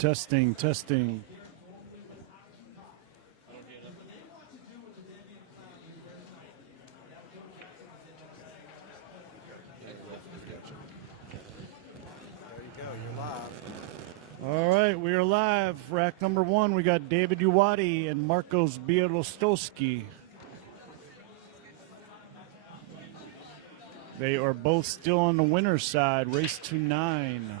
Testing, testing. All right, we are live. Rack number one, we got David Uwate and Marcos Bielostozky. They are both still on the winner's side, race to 9.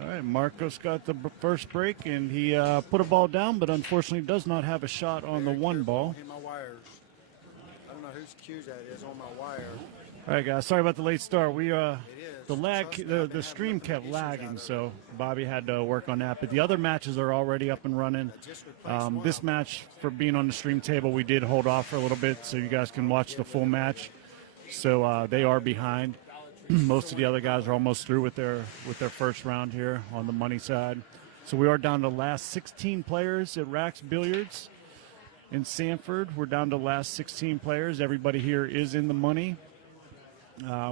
All right, Marcos got the first break, and he put a ball down, but unfortunately does not have a shot on the one ball. My wires. I don't know whose cues that is on my wire. All right, guys, sorry about the late start. The stream kept lagging, so Bobby had to work on that. But the other matches are already up and running. This match, for being on the stream table, we did hold off for a little bit so you guys can watch the full match. So they are behind. Most of the other guys are almost through with their first round here on the money side. So we are down to the last 16 players at Rax Billiards in Sanford. We're down to the last 16 players. Everybody here is in the money.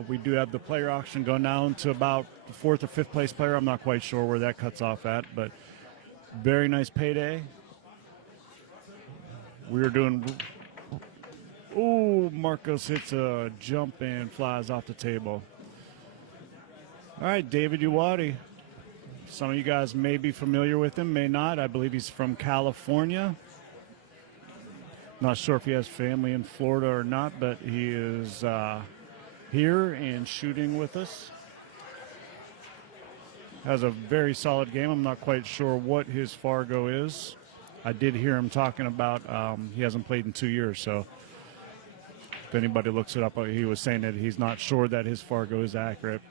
We do have the player auction going down to about the 4th or 5th place player. I'm not quite sure where that cuts off at, but very nice payday. We are doing... Ooh, Marcos hits a jump and flies off the table. All right, David Uwate. Some of you guys may be familiar with him, may not. I believe he's from California. Not sure if he has family in Florida or not, but he is here and shooting with us. Has a very solid game. I'm not quite sure what his Fargo is. I did hear him talking about he hasn't played in 2 years, so if anybody looks it up, he was saying that he's not sure that his Fargo is accurate.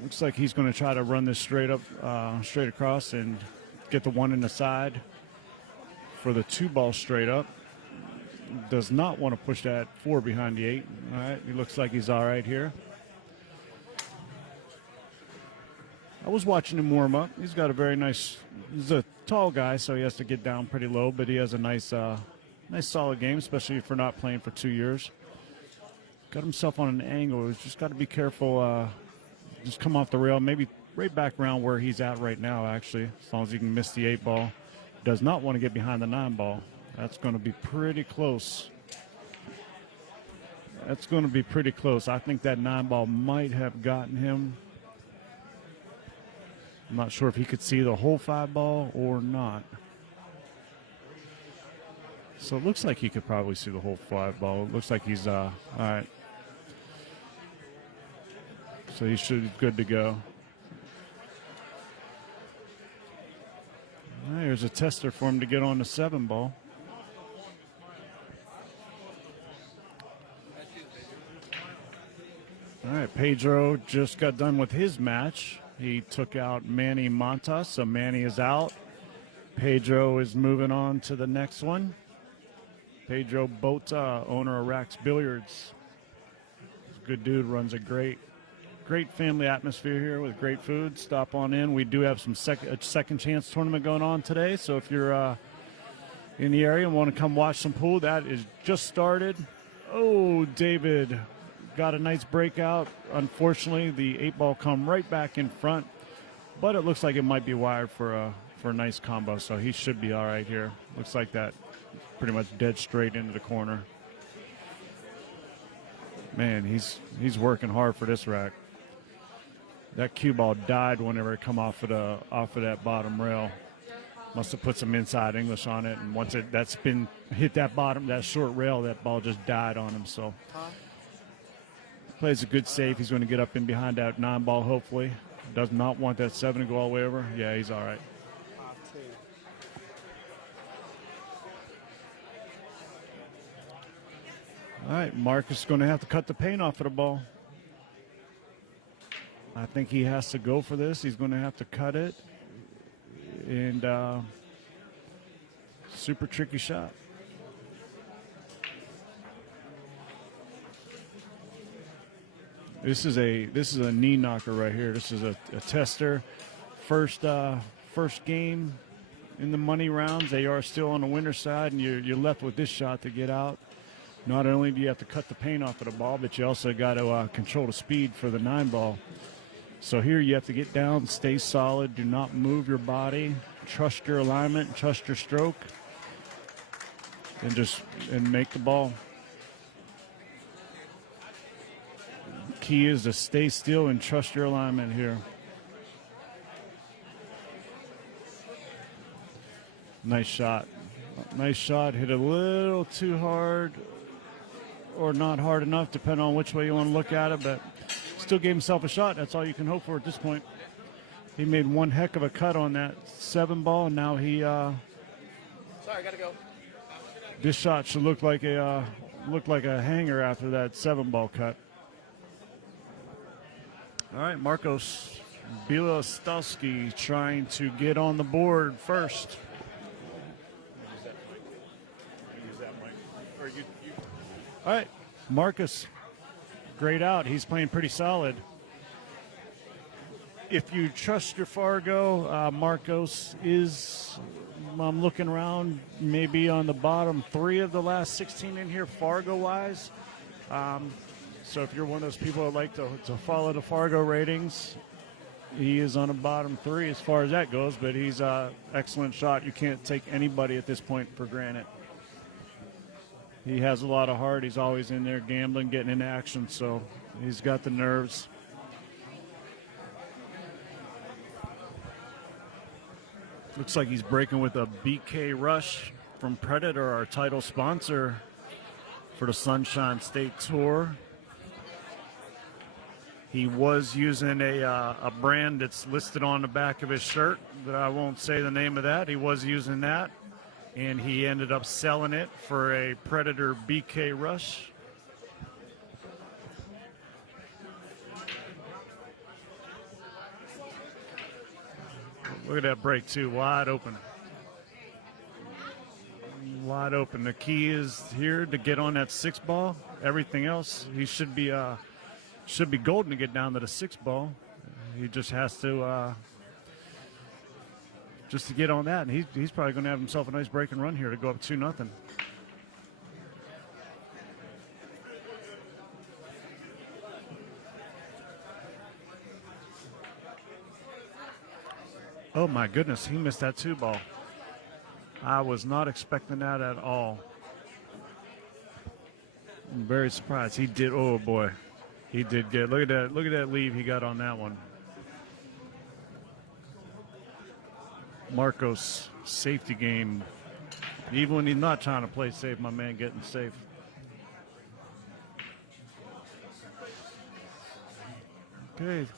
Looks like he's going to try to run this straight across and get the one in the side for the 2-ball straight up. Does not want to push that 4 behind the 8. All right, he looks like he's all right here. I was watching him warm up. He's got a very nice, he's a tall guy, so he has to get down pretty low, but he has a nice solid game, especially for not playing for 2 years. Got himself on an angle. He's just got to be careful. Just come off the rail, maybe right back around where he's at right now, actually, as long as he can miss the 8-ball. Does not want to get behind the 9-ball. That's going to be pretty close. That's going to be pretty close. I think that 9-ball might have gotten him. I'm not sure if he could see the whole 5-ball or not. So it looks like he could probably see the whole 5-ball. It looks like he's all right. So he should be good to go. There's a tester for him to get on the 7-ball. All right, Pedro just got done with his match. He took out Manny Montas, so Manny is out. Pedro is moving on to the next one. Pedro Bota, owner of Rax Billiards. Good dude, runs a great family atmosphere here with great food. Stop on in. We do have some second chance tournament going on today, so if you're in the area and want to come watch some pool, that is just started. Oh, David got a nice breakout. Unfortunately, the 8-ball come right back in front, but it looks like it might be wired for a nice combo, so he should be all right here. Looks like that pretty much dead straight into the corner. Man, he's working hard for this rack. That cue ball died whenever it come off of that bottom rail. Must have put some inside English on it, and once that spin hit that short rail, that ball just died on him. So plays a good save. He's going to get up in behind that 9-ball, hopefully. Does not want that 7 to go all the way over. Yeah, he's all right. All right, Marcus is going to have to cut the paint off of the ball. I think he has to go for this. He's going to have to cut it. And super tricky shot. This is a knee knocker right here. This is a tester. First game in the money rounds. They are still on the winner's side, and you're left with this shot to get out. not only do you have to cut the paint off of the ball, but you also got to control the speed for the 9-ball. So here you have to get down, stay solid, do not move your body, trust your alignment, trust your stroke, and make the ball. Key is to stay still and trust your alignment here. Nice shot. Nice shot. Hit a little too hard or not hard enough, depending on which way you want to look at it, but still gave himself a shot. That's all you can hope for at this point. He made one heck of a cut on that 7-ball, and now he Sorry, gotta go. this shot should look like a hanger after that 7-ball cut. All right, Marcos Bielostozky trying to get on the board first. All right, Marcus, great out. He's playing pretty solid. If you trust your Fargo, Marcos is, I'm looking around, maybe on the bottom 3 of the last 16 in here, Fargo-wise. So if you're one of those people that like to follow the Fargo ratings, he is on the bottom 3 as far as that goes, but he's an excellent shot. You can't take anybody at this point for granted. He has a lot of heart. He's always in there gambling, getting into action, so he's got the nerves. Looks like he's breaking with a BK Rush from Predator, our title sponsor for the Sunshine State Tour. He was using a brand that's listed on the back of his shirt, but I won't say the name of that. He was using that, and he ended up selling it for a Predator BK Rush. Look at that break, too. Wide open. Wide open. The key is here to get on that 6-ball. Everything else, he should be golden to get down to the 6-ball. He just has to just to get on that, and he's probably going to have himself a nice break and run here to go up 2-0. Oh my goodness, he missed that 2-ball. I was not expecting that at all. I'm very surprised. He did. Oh boy, he did get. Look at that. Look at that leave he got on that one. Marcos, safety game. Even when he's not trying to play safe, my man getting safe. Okay.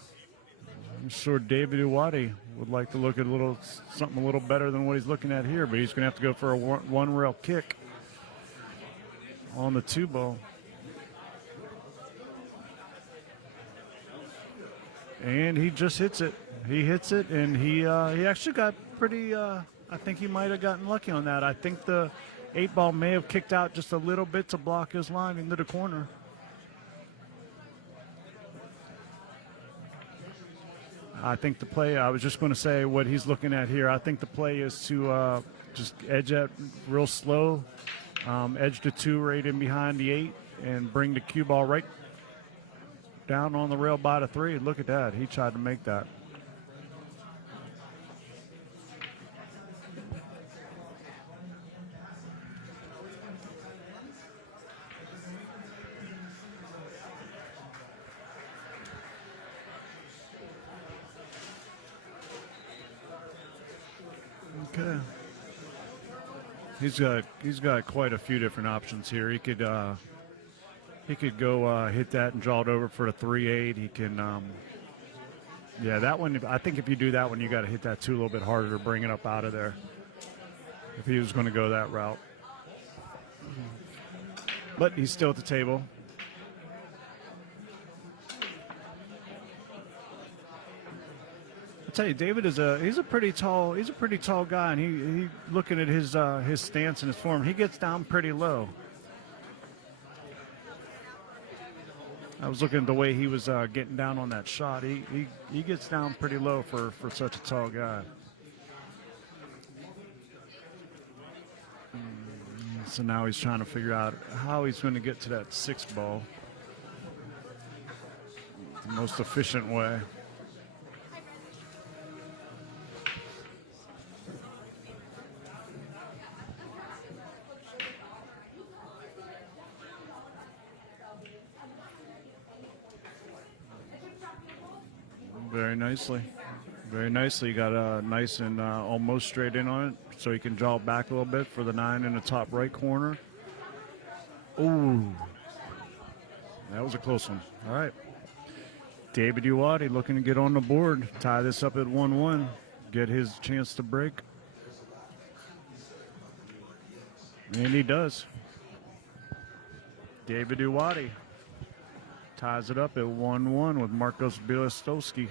I'm sure David Uwate would like to look at something a little better than what he's looking at here, but he's going to have to go for a one-rail kick on the 2-ball. And he just hits it. He hits it, and he actually got pretty, I think he might have gotten lucky on that. I think the 8-ball may have kicked out just a little bit to block his line into the corner. I think the play, I was just going to say what he's looking at here. I think the play is to just edge it real slow, edge the 2 right in behind the 8, and bring the cue ball right down on the rail by the 3. Look at that. He tried to make that. Okay. He's got quite a few different options here. He could go hit that and draw it over for the 3-8. He can yeah, that one, I think if you do that one, you got to hit that 2 a little bit harder to bring it up out of there if he was going to go that route. But he's still at the table. I tell you, David is he's a pretty tall guy, and he looking at his stance and his form, he gets down pretty low. I was looking at the way he was getting down on that shot. He gets down pretty low for such a tall guy. So now he's trying to figure out how he's going to get to that 6 ball the most efficient way. Very nicely. Very nicely. You got a nice and almost straight in on it, so you can draw it back a little bit for the 9 in the top right corner. Ooh. That was a close one. All right. David Uwate looking to get on the board, tie this up at 1-1, get his chance to break. And he does. David Uwate ties it up at 1-1 with Marcos Bielostozky.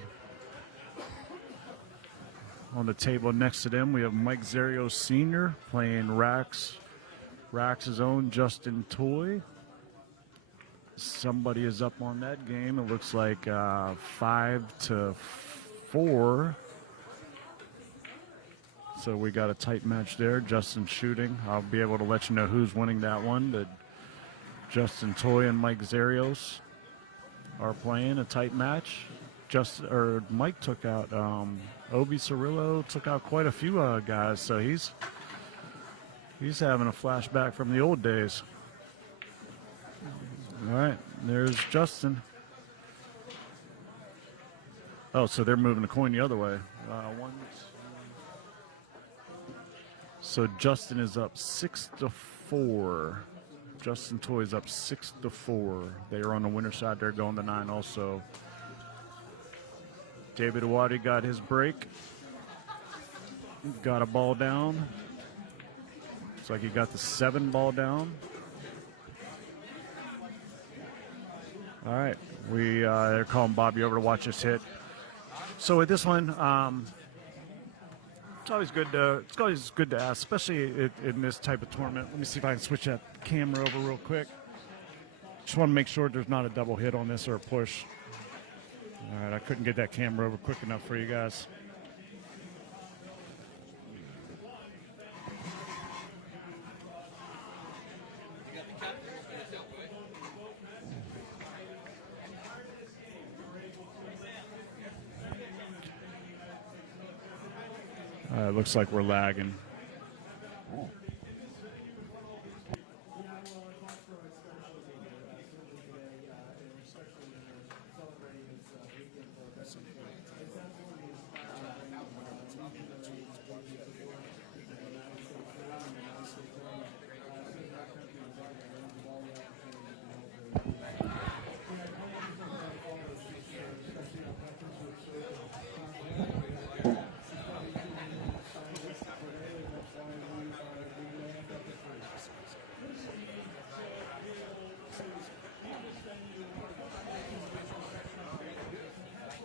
On the table next to them, we have Mike Zarios Sr. playing Rax's own Justin Toy. Somebody is up on that game. It looks like 5-4. So we got a tight match there. Justin shooting. I'll be able to let you know who's winning that one. But Justin Toy and Mike Zarios are playing a tight match. Mike took out Obi Cirillo, took out quite a few guys, so he's having a flashback from the old days. All right, there's Justin. Oh, so they're moving the coin the other way. So Justin is up 6-4. Justin Toy's up 6-4. They are on the winner side. They're going to 9 also. David Uwate got his break. Got a ball down. Looks like he got the 7 ball down. All right, they're calling Bobby over to watch us hit. So with this one, it's always good to ask, especially in this type of tournament. Let me see if I can switch that camera over real quick. Just want to make sure there's not a double hit on this or a push. All right, I couldn't get that camera over quick enough for you guys. It looks like we're lagging.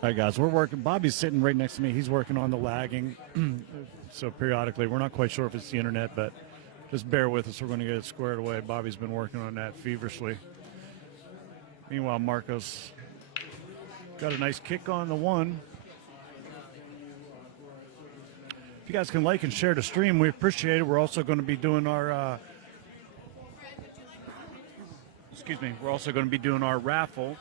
All right, guys, we're working. Bobby's sitting right next to me. He's working on the lagging. So periodically, we're not quite sure if it's the internet, but just bear with us. We're going to get it squared away. Bobby's been working on that feverishly. Meanwhile, Marcos got a nice kick on the 1. If you guys can like and share the stream, we appreciate it. We're also going to be doing our we're also going to be doing our raffle.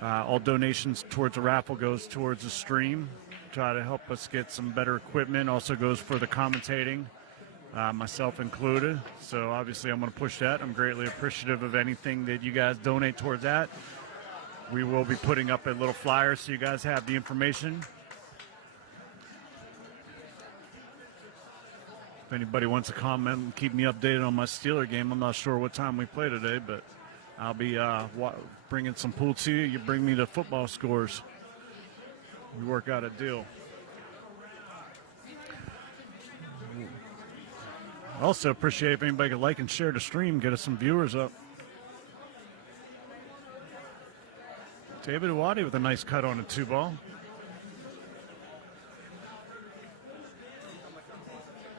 All donations towards the raffle goes towards the stream. Try to help us get some better equipment. Also goes for the commentating, myself included. So obviously I'm going to push that. I'm greatly appreciative of anything that you guys donate towards that. We will be putting up a little flyer so you guys have the information. If anybody wants to comment and keep me updated on my Steeler game, I'm not sure what time we play today, but I'll be bringing some pool to you. You bring me the football scores. We work out a deal. Also appreciate if anybody could like and share the stream, get us some viewers up. David Uwate with a nice cut on a 2 ball.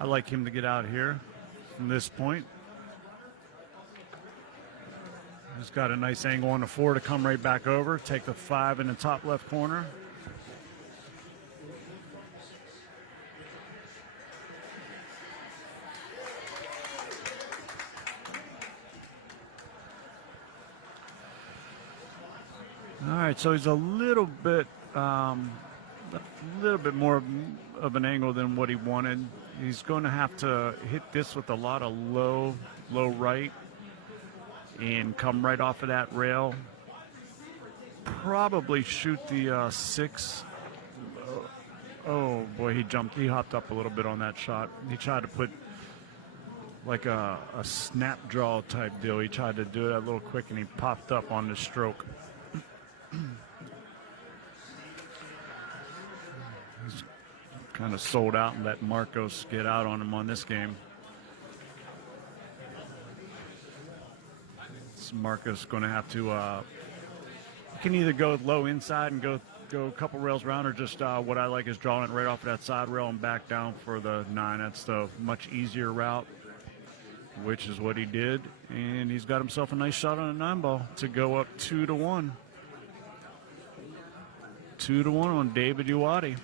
I like him to get out here from this point. He's got a nice angle on the 4 to come right back over. Take the 5 in the top left corner. right, so he's a little bit more of an angle than what he wanted. He's going to have to hit this with a lot of low right and come right off of that rail. Probably shoot the 6. Oh boy, he hopped up a little bit on that shot. He tried to put like a snap draw type deal. He tried to do it a little quick and he popped up on the stroke. He's kind of sold out and let Marcos get out on him on this game. So Marcos going to have to you can either go low inside and go a couple rails around, or just what I like is drawing it right off of that side rail and back down for the 9. That's the much easier route, which is what he did, and he's got himself a nice shot on a 9-ball to go up 2-1. 2-1 on David Uwate.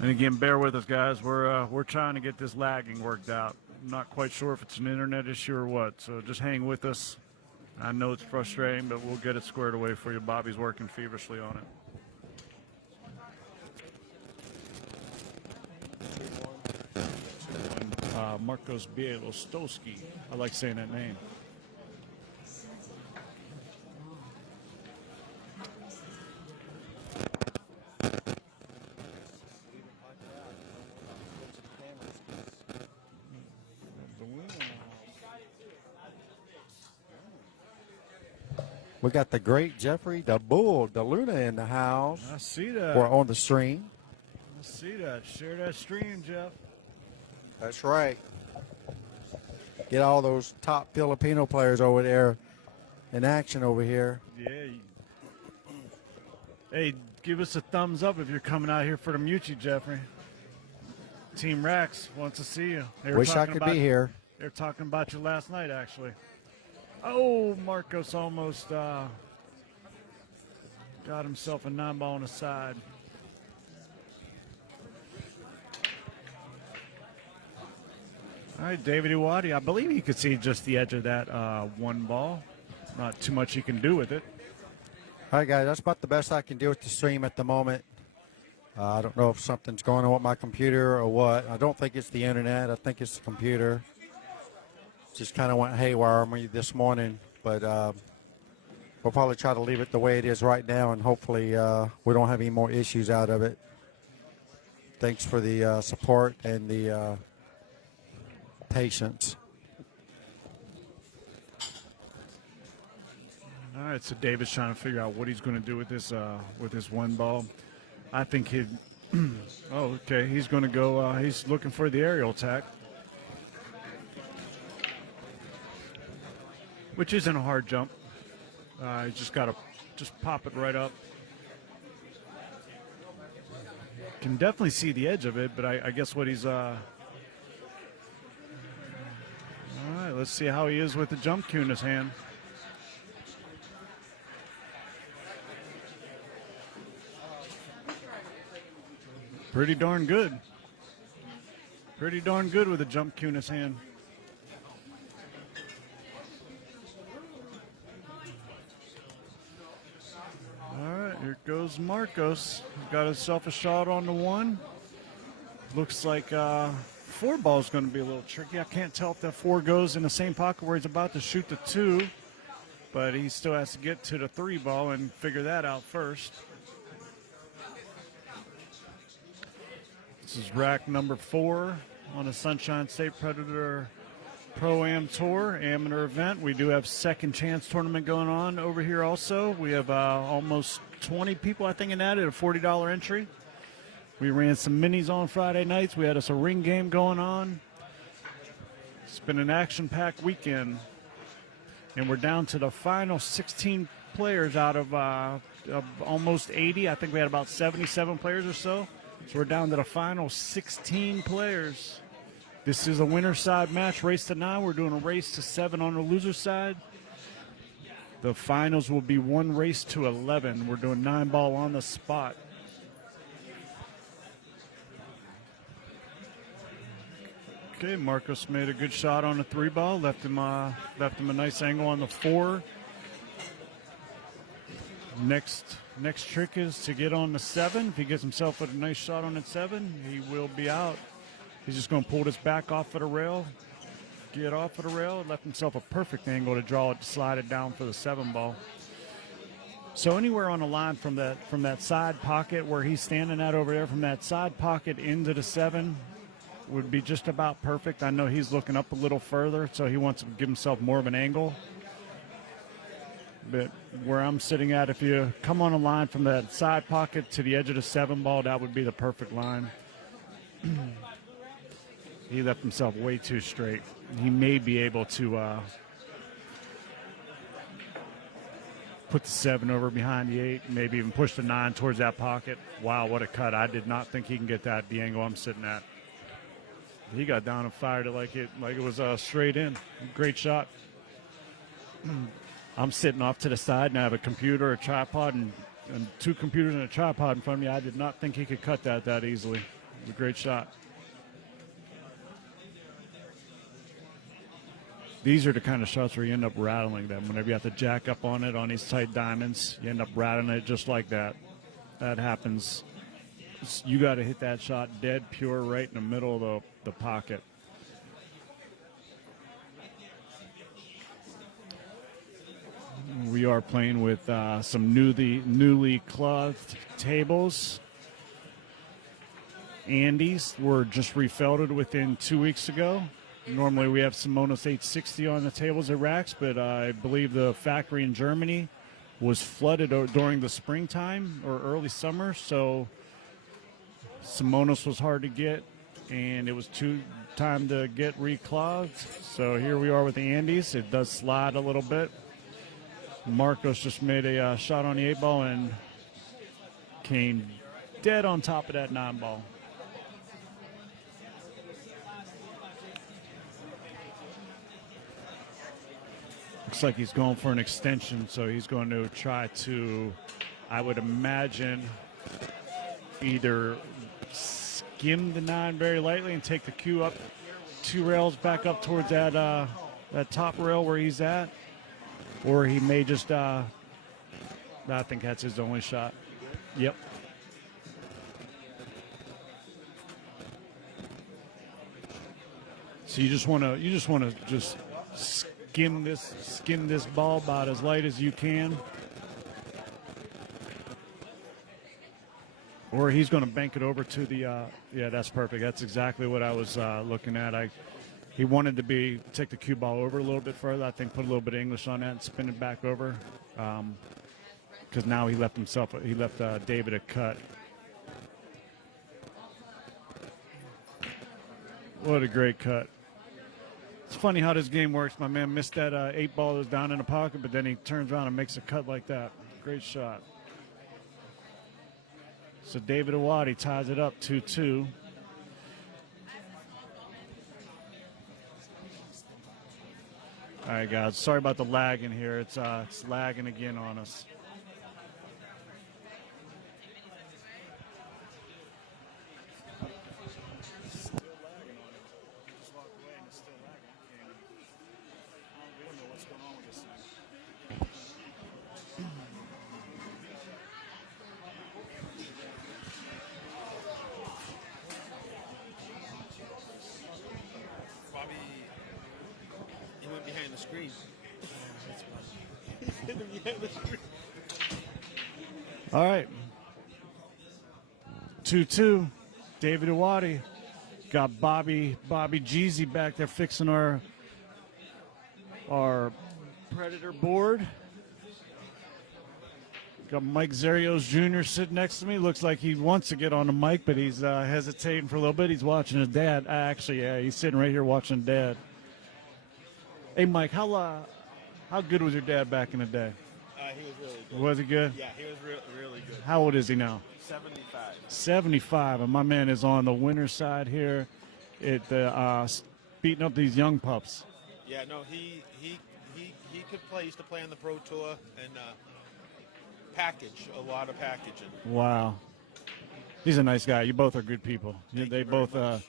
And again, bear with us, guys. We're trying to get this lagging worked out. I'm not quite sure if it's an internet issue or what, so just hang with us. I know it's frustrating, but we'll get it squared away for you. Bobby's working feverishly on it. Marcos Bielostozky. I like saying that name. We got the great Jeffrey the Bull DeLuna in the house. I see that. Or on the stream. I see that. Share that stream, Jeff. That's right. Get all those top Filipino players over there in action over here. Yeah. Hey, give us a thumbs up if you're coming out here for the Mucci, Jeffrey. Team Rax wants to see you. Wish I could be here. They were talking about you last night, actually. Oh, Marcos almost got himself a 9-ball on the side. All right, David Uwate. I believe you could see just the edge of that 1 ball. Not too much you can do with it. All right, guys, that's about the best I can do with the stream at the moment. I don't know if something's going on with my computer or what. I don't think it's the internet. I think it's the computer. Just kind of went haywire on me this morning, but we'll probably try to leave it the way it is right now, and hopefully we don't have any more issues out of it. Thanks for the support and the patience. All right, so David's trying to figure out what he's going to do with this 1 ball. I think he'd. Oh, okay. He's going to go. He's looking for the aerial attack, which isn't a hard jump. You just got to pop it right up. Can definitely see the edge of it, but I guess what he's. All right, let's see how he is with the jump cue in his hand. Pretty darn good. Pretty darn good with a jump cue in his hand. All right, here goes Marcos. He's got himself a shot on the 1. Looks like 4 ball is going to be a little tricky. I can't tell if that 4 goes in the same pocket where he's about to shoot the 2, but he still has to get to the 3 ball and figure that out first. This is rack number 4 on the Sunshine State Predator Pro-Am Tour amateur event. We do have second chance tournament going on over here also. We have almost 20 people, I think, in that at a $40 entry. We ran some minis on Friday nights. We had us a ring game going on. It's been an action-packed weekend. And we're down to the final 16 players out of almost 80. I think we had about 77 players or so. So we're down to the final 16 players. This is a winner's side match, race to 9. We're doing a race to 7 on the loser's side. The finals will be 1 race to 11. We're doing 9 ball on the spot. Okay, Marcos made a good shot on the 3-ball, left him a nice angle on the 4. Next trick is to get on the 7. If he gets himself a nice shot on the 7, he will be out. He's just going to pull this back off of the rail, get off of the rail, left himself a perfect angle to draw it, to slide it down for the 7-ball. So anywhere on the line from that side pocket where he's standing at over there, from that side pocket into the 7, would be just about perfect. I know he's looking up a little further, so he wants to give himself more of an angle. But where I'm sitting at, if you come on a line from that side pocket to the edge of the 7-ball, that would be the perfect line. He left himself way too straight. He may be able to put the 7 over behind the 8, maybe even push the 9 towards that pocket. Wow, what a cut. I did not think he can get that, the angle I'm sitting at. He got down and fired it like it was straight in. Great shot. I'm sitting off to the side and I have a computer, a tripod, and 2 computers and a tripod in front of me. I did not think he could cut that easily. It was a great shot. These are the kind of shots where you end up rattling them. Whenever you have to jack up on it on these tight diamonds, you end up rattling it just like that. That happens. You got to hit that shot dead pure right in the middle of the pocket. We are playing with some newly clothed tables. Andes were just refelted within 2 weeks ago. Normally we have Simonos 860 on the tables at racks, but I believe the factory in Germany was flooded during the springtime or early summer, so Simonos was hard to get, and it was time to get reclogged. So here we are with the Andes. It does slide a little bit. Marcos just made a shot on the 8-ball and came dead on top of that 9-ball. Looks like he's going for an extension, so he's going to try to, I would imagine, either skim the 9 very lightly and take the cue up 2 rails back up towards that top rail where he's at, or he may just, I think that's his only shot. Yep. So you just want to skim this ball about as light as you can. Or he's going to bank it over to the, yeah, that's perfect. That's exactly what I was looking at. He wanted to take the cue ball over a little bit further. I think put a little bit of English on that and spin it back over. Because now he left David a cut. What a great cut. It's funny how this game works. My man missed that 8-ball that was down in the pocket, but then he turns around and makes a cut like that. Great shot. So David Uwate ties it up 2-2. All right, guys. Sorry about the lag in here. It's lagging again on us. All right. 2-2. David Uwate. Got Bobby Jeezy back there fixing our Predator board. Got Mike Zarios Jr. sitting next to me. Looks like he wants to get on the mic, but he's hesitating for a little bit. He's watching his dad. Actually, yeah, he's sitting right here watching Dad. Hey, Mike, how good was your dad back in the day? He was really good. Was he good? Yeah, he was really good. How old is he now? 75. 75, and my man is on the winner's side here at the beating up these young pups. Yeah, no, he could play. He used to play on the Pro Tour and package, a lot of packaging. Wow. He's a nice guy. You both are good people. Thank They you very both much.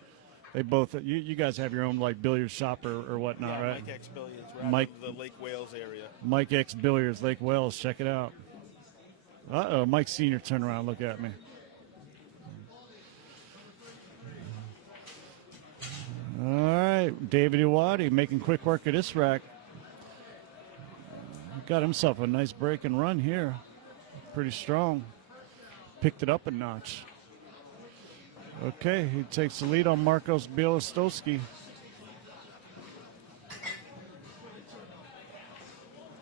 They both. You guys have your own like billiard shop or whatnot, Yeah, right? Mike X Billiards, right Mike- out of the Lake Wales area. Mike X Billiards, Lake Wales. Check it out. Uh-oh, Mike Sr. Turn around, look at me. All right, David Uwate making quick work of this rack. Got himself a nice break and run here. Pretty strong. Picked it up a notch. Okay, he takes the lead on Marcos Bielostozky.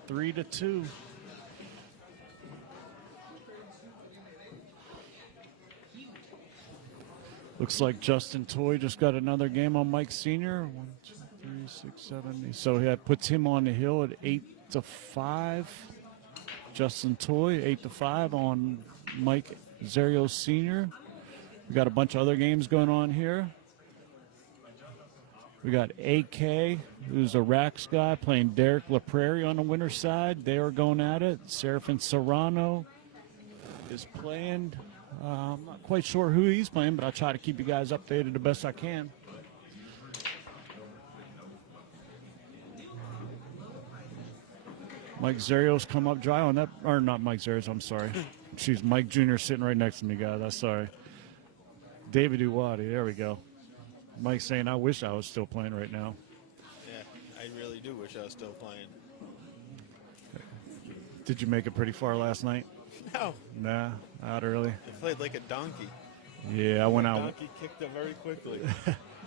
3-2. Looks like Justin Toy just got another game on Mike Sr. 1, 2, 3, 6, 7. So that puts him on the hill at 8-5. Justin Toy 8-5 on Mike Zerio Sr. We got a bunch of other games going on here. We got AK, who's a Racks guy, playing Derek LaPrairie on the winner's side. They are going at it. Seraphin Serrano is playing. I'm not quite sure who he's playing, but I'll try to keep you guys updated the best I can. Mike Zerio's come up dry on that, or not Mike Zerio's, I'm sorry. She's Mike Jr. sitting right next to me, guys. I'm sorry. David Uwate, there we go. Mike saying, I wish I was still playing right now. Yeah, I really do wish I was still playing. Did you make it pretty far last night? No, Nah, out early. I played like a donkey. Yeah, I went out. Donkey kicked it very quickly.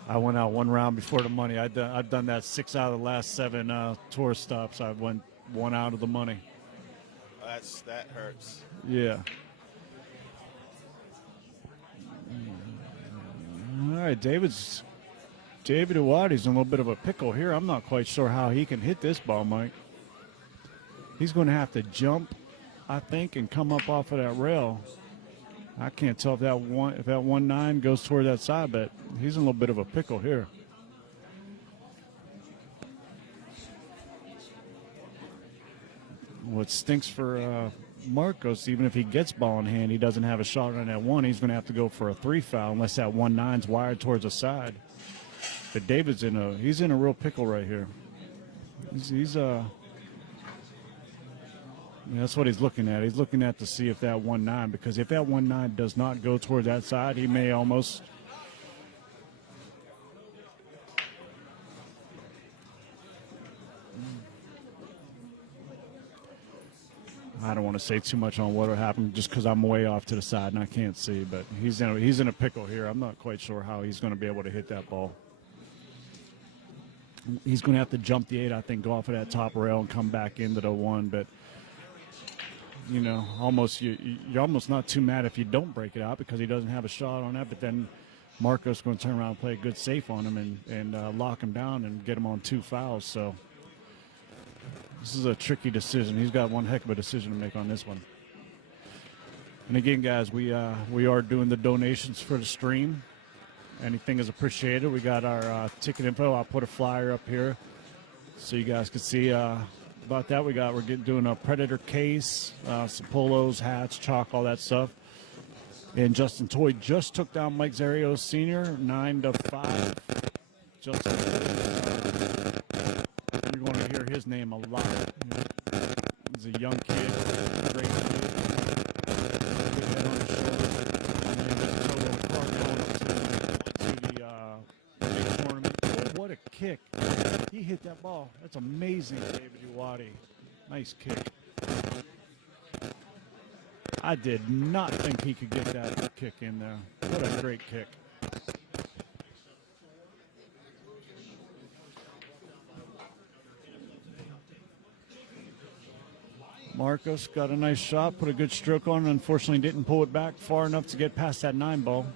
I went out one round before the money. I've done that 6 out of the last 7 tour stops. I went 1 out of the money. That hurts. Yeah. All right, David Uwate's in a little bit of a pickle here. I'm not quite sure how he can hit this ball, Mike. He's going to have to jump, I think, and come up off of that rail. I can't tell if that 1-9 goes toward that side, but he's in a little bit of a pickle here. What stinks for Marcos, even if he gets ball in hand, he doesn't have a shot on that 1. He's going to have to go for a 3 foul unless that 1-9's wired towards the side. But David's in a real pickle right here. That's what he's looking at. He's looking at to see if that 1-9, because if that 1-9 does not go toward that side, he may almost. I don't want to say too much on what will happen just because I'm way off to the side and I can't see, but he's in a pickle here. I'm not quite sure how he's going to be able to hit that ball. He's going to have to jump the 8, I think, go off of that top rail and come back into the 1, but you know, you're almost not too mad if you don't break it out because he doesn't have a shot on that, but then Marcos is going to turn around and play a good safe on him and lock him down and get him on 2 fouls. So this is a tricky decision. He's got one heck of a decision to make on this one. And again, guys, we are doing the donations for the stream. Anything is appreciated. We got our ticket info. I'll put a flyer up here so you guys can see about that. We're doing a Predator case, some polos, hats, chalk, all that stuff. And Justin Toy just took down Mike Zerio Sr. 9-5. Justin Toy, you're going to hear his name a lot. He's a young kid, great kid. Big head on his shoulders. And then just total car going up to the big tournament. Oh, what a kick. He hit that ball. That's amazing, David Uwate. Nice kick. I did not think he could get that kick in there. What a great kick. Marcos got a nice shot, put a good stroke on, unfortunately didn't pull it back far enough to get past that 9 ball.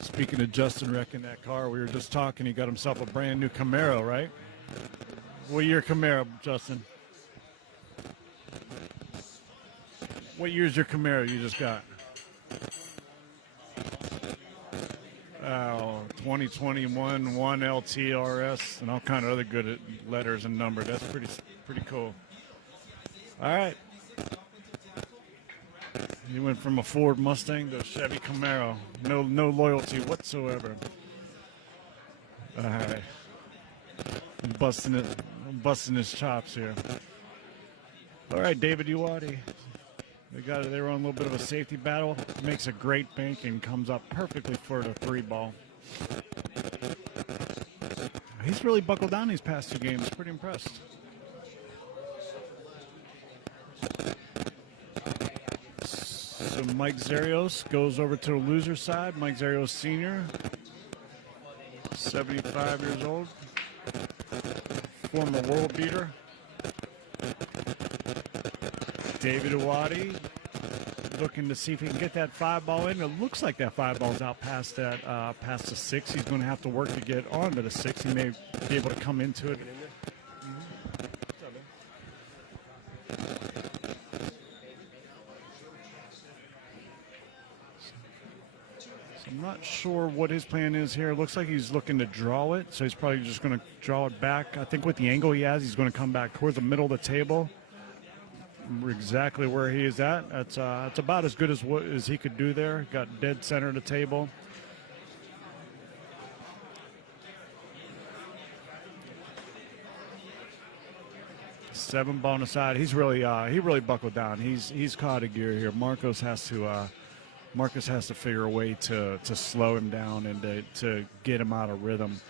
Speaking of Justin wrecking that car, we were just talking, he got himself a brand new Camaro, right? What year Camaro, Justin? What year's your Camaro you just got? Oh, 2021 1 LTRS and all kind of other good letters and numbers. That's pretty cool. All right. He went from a Ford Mustang to a Chevy Camaro. No loyalty whatsoever. All right. I'm busting his chops here. All right, David Uwate. They were on a little bit of a safety battle. Makes a great bank and comes up perfectly for the 3-ball. He's really buckled down these past 2 games. Pretty impressed. So Mike Zarios goes over to the loser side. Mike Zarios Sr., 75 years old, former world beater. David Uwate looking to see if he can get that 5-ball in. It looks like that 5-ball's out past the 6. He's going to have to work to get onto the 6. He may be able to come into it. I'm not sure what his plan is here. It looks like he's looking to draw it, so he's probably just going to draw it back. I think with the angle he has, he's going to come back towards the middle of the table, exactly where he is at. That's about as good as he could do there. Got dead center of the table. Seven ball on the side. He's really he really buckled down. He's caught a gear here. Marcos has to figure a way to slow him down and to get him out of rhythm.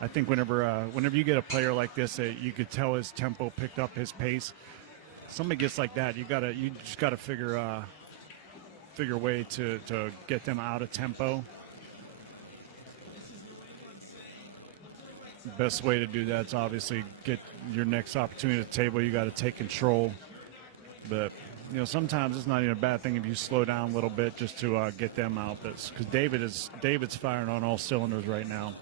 I think whenever you get a player like this, you could tell his tempo picked up, his pace. Somebody gets like that, you just gotta figure a way to get them out of tempo. The best way to do that is obviously get your next opportunity at the table. You got to take control, but sometimes it's not even a bad thing if you slow down a little bit just to get them out. Because David's firing on all cylinders right now.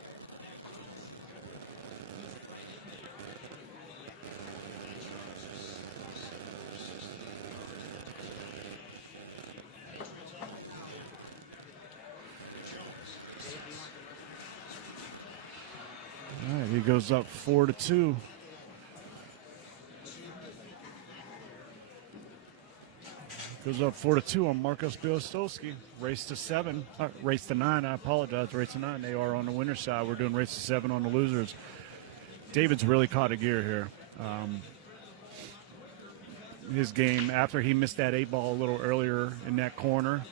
All right, he goes up 4-2. Goes up 4-2 on Marcos Bielostozky. Race to 9. I apologize. Race to 9. They are on the winner's side. We're doing race to 7 on the losers. David's really caught a gear here. His game, after he missed that 8-ball a little earlier in that corner,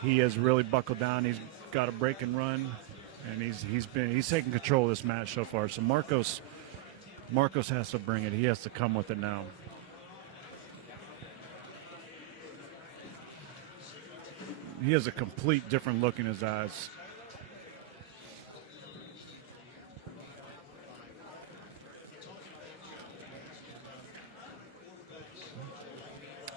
he has really buckled down. He's got a break and run, and he's taking control of this match so far. So Marcos has to bring it. He has to come with it now. He has a complete different look in his eyes.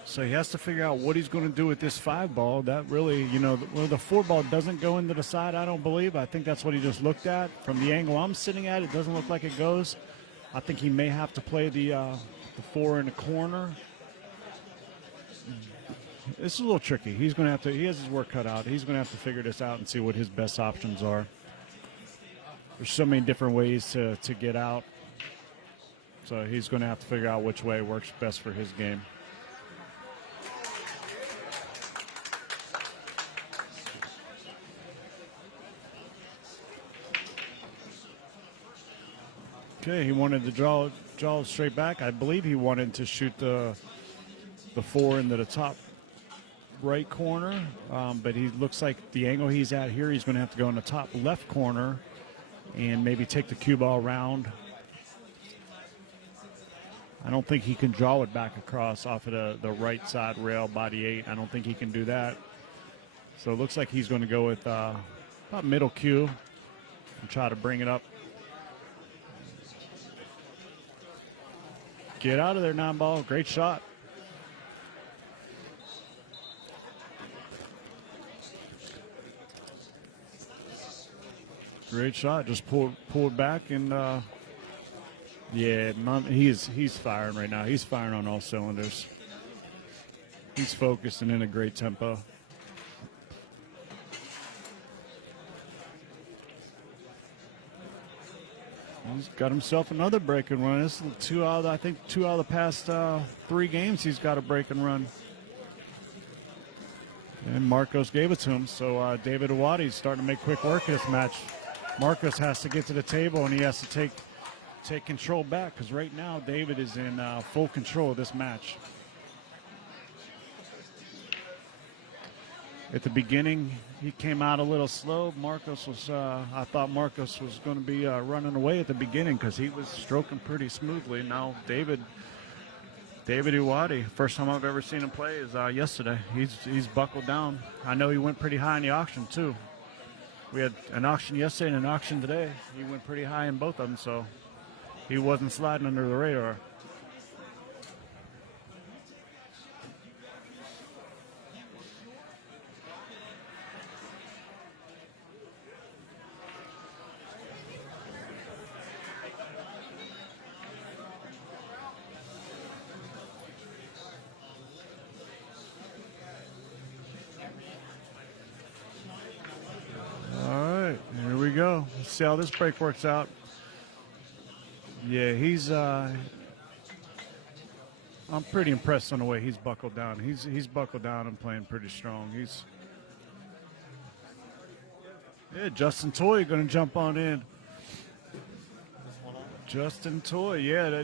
So he has to figure out what he's going to do with this 5-ball. That really, the 4-ball doesn't go into the side, I don't believe. I think that's what he just looked at. From the angle I'm sitting at, it doesn't look like it goes. I think he may have to play the 4 in the corner. It's a little tricky. He has his work cut out. He's going to have to figure this out and see what his best options are. There's so many different ways to get out. So he's going to have to figure out which way works best for his game. Okay, he wanted to draw straight back. I believe he wanted to shoot the 4 into the top right corner, but he looks like the angle he's at here, he's going to have to go in the top left corner and maybe take the cue ball around. I don't think he can draw it back across off of the right side rail, body 8. I don't think he can do that. So it looks like he's going to go with about middle cue and try to bring it up. Get out of there, 9-ball. Great shot. Great shot. Just pulled back, and he's firing right now. He's firing on all cylinders. He's focused and in a great tempo. He's got himself another break and run. This is two out of the past 3 games he's got a break and run. And Marcos gave it to him, so David Uwate is starting to make quick work of this match. Marcos has to get to the table, and he has to take control back, because right now David is in full control of this match. At the beginning, he came out a little slow. Marcos was, I thought Marcos was going to be running away at the beginning because he was stroking pretty smoothly. Now David Uwate, first time I've ever seen him play is yesterday. He's buckled down. I know he went pretty high in the auction too. We had an auction yesterday and an auction today. He went pretty high in both of them, so he wasn't sliding under the radar. Go. Let's see how this break works out. Yeah, I'm pretty impressed on the way he's buckled down. He's buckled down and playing pretty strong. Justin Toy going to jump on in. Justin Toy, yeah.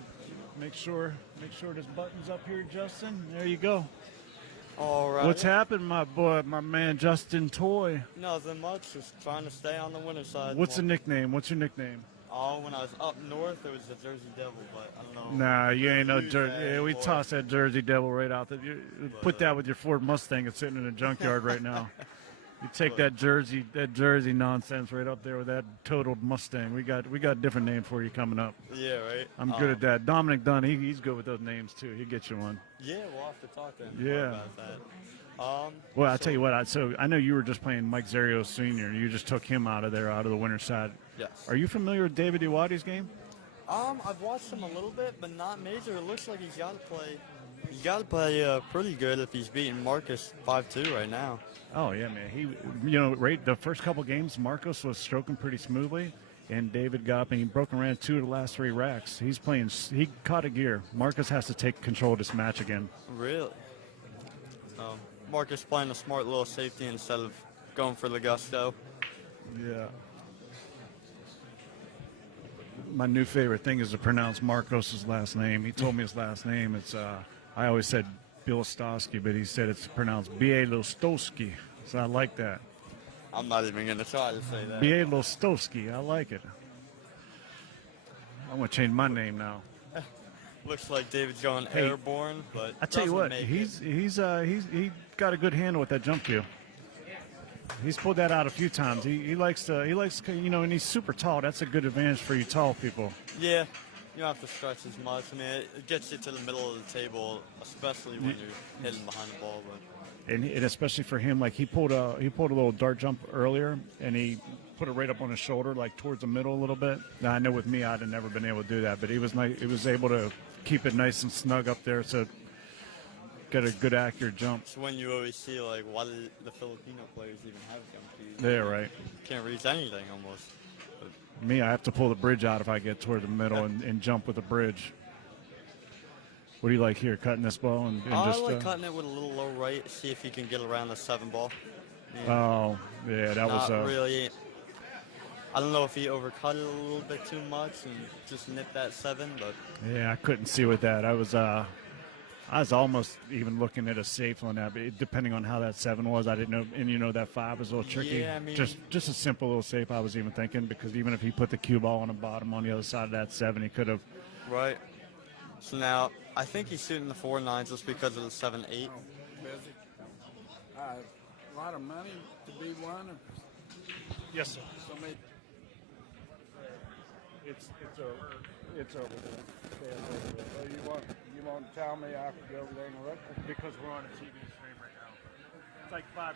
Make sure this button's up here, Justin. There you go. All right. What's happened, my boy, my man, Justin Toy? Nothing much. Just trying to stay on the winner's side. What's the nickname? What's your nickname? Oh, when I was up north, it was the Jersey Devil, but I don't know. Nah, you ain't no Jersey. Yeah, we boy. tossed that Jersey Devil right out there. Put that with your Ford Mustang that's sitting in a junkyard right now. You take that Jersey nonsense right up there with that totaled Mustang. We got a different name for you coming up. Yeah, right. I'm good at that. Dominic Dunn, he's good with those names too. He'll get you one. Yeah, we'll have to talk to him Yeah. about that. Well, I'll tell you what. I know you were just playing Mike Zerio Sr. You just took him out of the winner's side. Yes. Are you familiar with David Uwate's game? I've watched him a little bit, but not major. It looks like he's got to play pretty good if he's beating Marcus 5-2 right now. Oh yeah, man. Right the first couple games, Marcos was stroking pretty smoothly, and David got up and he broke and ran 2 of the last 3 racks. He caught a gear. Marcos has to take control of this match again. Really? Marcus playing a smart little safety instead of going for the gusto. Yeah. My new favorite thing is to pronounce Marcos' last name. He told me his last name. It's I always said Bielostozky, but he said it's pronounced Bielostozky. So I like that. I'm not even going to try to say that. Bielostozky. I like it. I'm going to change my name now. Looks like David's going airborne, but I tell you what, he got a good handle with that jump cue. He's pulled that out a few times. He likes and he's super tall. That's a good advantage for you tall people. Yeah, you don't have to stretch as much. I mean, it gets you to the middle of the table, especially when you're hitting behind the ball. But and especially for him, like he pulled a little dart jump earlier, and he put it right up on his shoulder, like towards the middle a little bit. Now I know with me, I'd have never been able to do that, but he was nice. He was able to keep it nice and snug up there, so got a good accurate jump. it's when you always see like, why do the Filipino players even have jump cues? Yeah, right. Can't reach anything almost. But Me, I have to pull the bridge out if I get toward the middle and jump with the bridge. What do you like here, cutting this ball and I just? like cutting it with a little low right, see if you can get around the 7 ball. Oh, yeah, that was Not really. I don't know if he overcut it a little bit too much and just nipped that 7, but Yeah, I couldn't see with that. I was almost even looking at a safe on that, but depending on how that 7 was, I didn't know. And that 5 was a little tricky. Yeah, I mean, just a simple little safe. I was even thinking, because even if he put the cue ball on the bottom on the other side of that 7, he could have. right. So now I think he's shooting the 4-9 just because of the 7-8. Busy. A lot of money to be won. Yes, sir. So many. It's over there. So you want to tell me I could go over there and look? Because we're on a TV stream right now. It's like $5,000.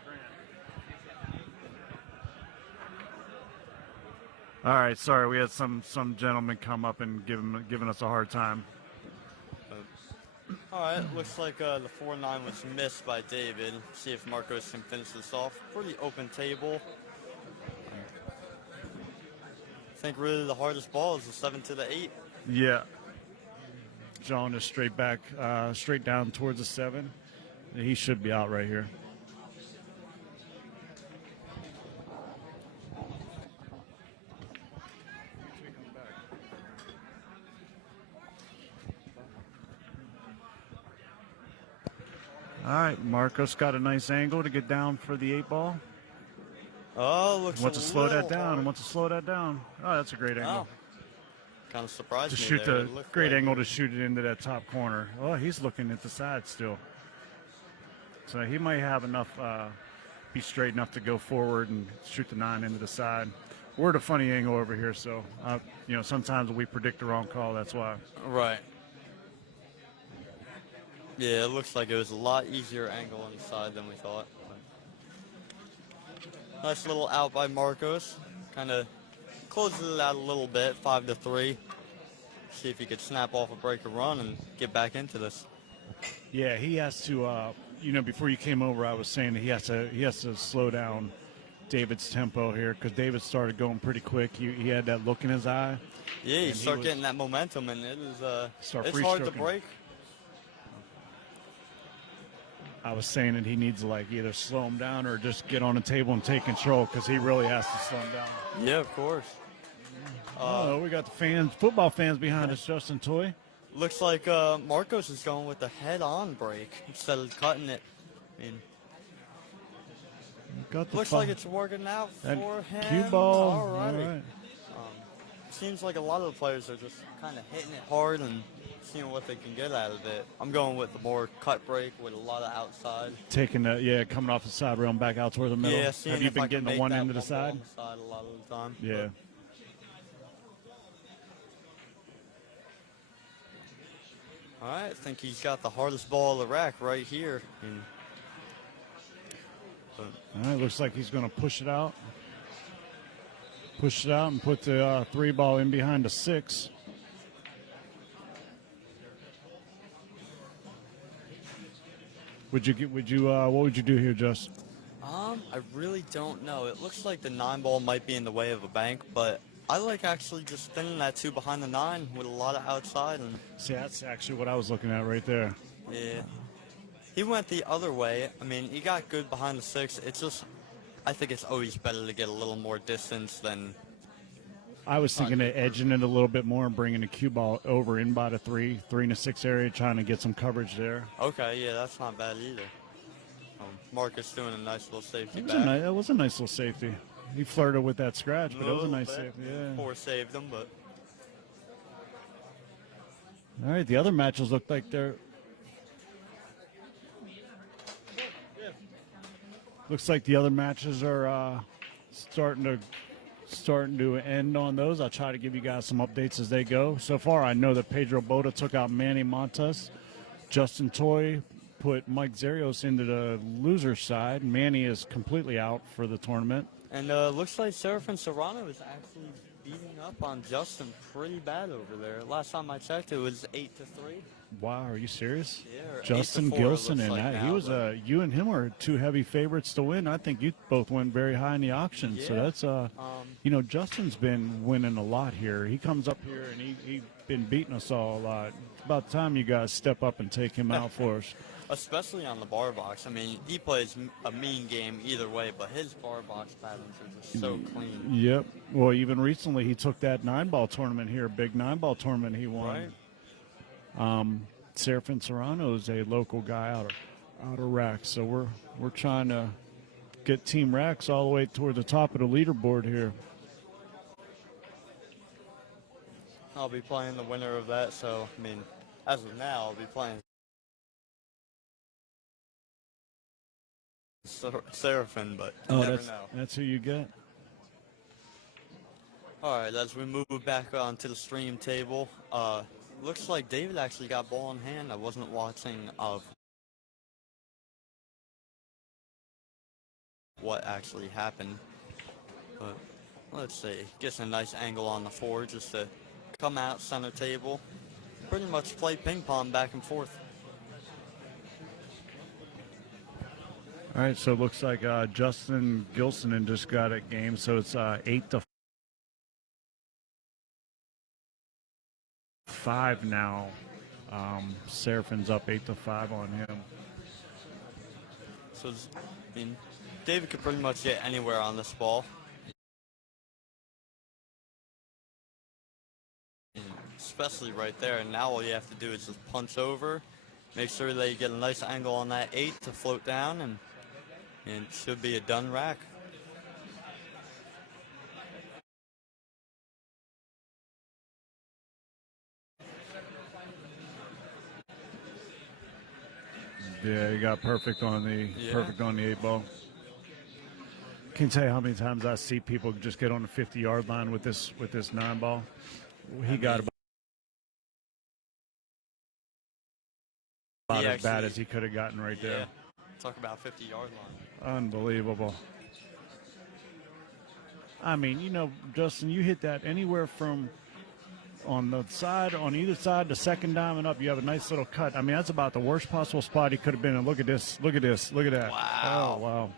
All right, sorry, we had some gentleman come up and giving us a hard time. All right, looks like the 4-9 was missed by David. See if Marcos can finish this off. Pretty open table. think really the hardest ball is the 7 to the 8. Yeah. John is straight back, straight down towards the 7. He should be out right here. All right, Marcos got a nice angle to get down for the 8 ball. Oh, looks Wants to a slow that little down. hard. Wants to slow that down. Oh, that's a great angle. Kind of surprised To me shoot there. the It looked great like angle to shoot it into that top corner. Oh, he's looking at the side still. So he might have enough, be straight enough to go forward and shoot the 9 into the side. We're at a funny angle over here, so you know, sometimes we predict the wrong call. That's why. Right. Yeah, it looks like it was a lot easier angle inside than we thought. Nice little out by Marcos. Kind of closes it out a little bit, 5 to 3. See if he could snap off a break or run and get back into this. Yeah, he has to. You know, before you came over, I was saying that he has to slow down David's tempo here because David started going pretty quick. He had that look in his eye. Yeah, you And start was- getting that momentum, and it is Start it's free hard to stroking. break. I was saying that he needs to like either slow him down or just get on the table and take control because he really has to slow him down. Yeah, of course. Oh, we got the fans, football fans behind us, Justin Toy. Looks like Marcos is going with the head-on break instead of cutting it. I mean, Got the looks like it's working out that for him. cue ball. All righty. All right. Seems like a lot of the players are just kind of hitting it hard and seeing what they can get out of it. I'm going with the more cut break with a lot of outside. Taking the coming off the side rail and back out toward the middle. Yeah, seeing Have you if been I can getting the make one that end of the one ball side? on the side a lot of the time. Yeah. All right, I think he's got the hardest ball of the rack right here. All right, looks like he's going to push it out. Push it out and put the 3 ball in behind the 6. What would you do here, Just? I really don't know. It looks like the 9 ball might be in the way of a bank, but I like actually just spinning that 2 behind the 9 with a lot of outside. And See, that's actually what I was looking at right there. yeah, he went the other way. I mean, he got good behind the 6. It's just, I think it's always better to get a little more distance than. I was thinking of edging it a little bit more and bringing the cue ball over in by the 3 and the 6 area, trying to get some coverage there. Okay, yeah, that's not bad either. Marcus doing a nice little safety back. That was a nice little safety. He flirted with that scratch, but it was a Little nice bit. safety. Yeah. Poor saved him, but All right, the other matches look like they're. Looks like the other matches are starting to end on those. I'll try to give you guys some updates as they go. So far, I know that Pedro Bota took out Manny Montes. Justin Toy put Mike Zarios into the loser side. Manny is completely out for the tournament. and looks like Serafin Serrano is actually beating up on Justin pretty bad over there. Last time I checked, it was 8-3. Wow, are you serious? Yeah, or Justin 8-4 it Gilson looks and like that. He now, was but- you and him are 2 heavy favorites to win. I think you both went very high in the auction. So Yeah. that's you know, Justin's been winning a lot here. He comes up here and he's been beating us all a lot. It's about time you guys step up and take him out for us. Especially on the bar box. I mean, he plays a mean game either way, but his bar box patterns are just so clean. Yep. Well, even recently he took that 9-ball tournament here, big 9-ball tournament he won. Right. Serafin Serrano is a local guy out of Rack, so we're trying to get Team Racks all the way toward the top of the leaderboard here. I'll be playing the winner of that, so, I mean, as of now, I'll be playing Serafin, but you never know. that's who you get. All right, as we move back onto the stream table, looks like David actually got ball in hand. I wasn't watching what actually happened, but let's see. Gets a nice angle on the 4 just to come out center table. Pretty much play ping pong back and forth. All right, so it looks like Justin Gilson just got a game, so it's 8-4. 8-5 now. Serafin's up 8-5 on him. So, I mean, David could pretty much get anywhere on this ball. And especially right there. And now all you have to do is just punch over, make sure that you get a nice angle on that 8 to float down, and it should be a done rack. Yeah, he got perfect on the 8-ball. Can't tell you how many times I see people just get on the 50-yard line with this 9-ball. He got about as bad as he could have gotten right there. Talk about 50-yard line. Unbelievable. I mean, you know, Justin, you hit that anywhere from on either side, the second diamond up, you have a nice little cut. I mean, that's about the worst possible spot he could have been in. Look at this. Look at this. Look at that. Wow. Oh, wow.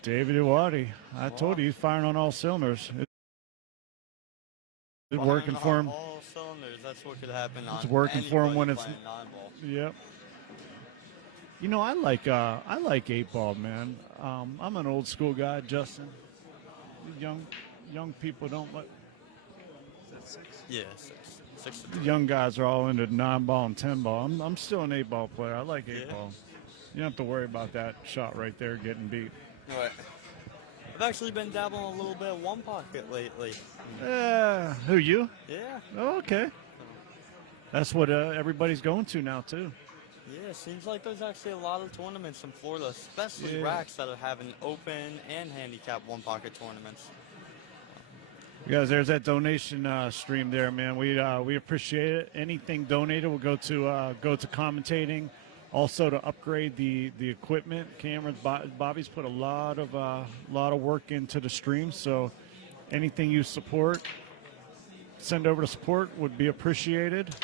David Uwate. I told you he's firing on all cylinders. It's working for him. All cylinders. That's what could happen on It's working for him when it's. 9-ball. Yep. You know, I like 8-ball, man. I'm an old school guy, Justin. Young people don't like. Yeah, six. Young guys are all into 9-ball and 10-ball. I'm still an 8-ball player. I like 8-ball. You don't have to worry about that shot right there getting beat. Right. I've actually been dabbling a little bit of one pocket lately. Who, you? Yeah. Oh, okay. That's what everybody's going to now, too. Yeah, seems like there's actually a lot of tournaments in Florida, especially racks that are having open and handicap one pocket tournaments. You guys, there's that donation stream there, man. We appreciate it. Anything donated will go to commentating, also to upgrade the equipment, cameras. Bobby's put a lot of work into the stream, so anything you support, send over to support would be appreciated.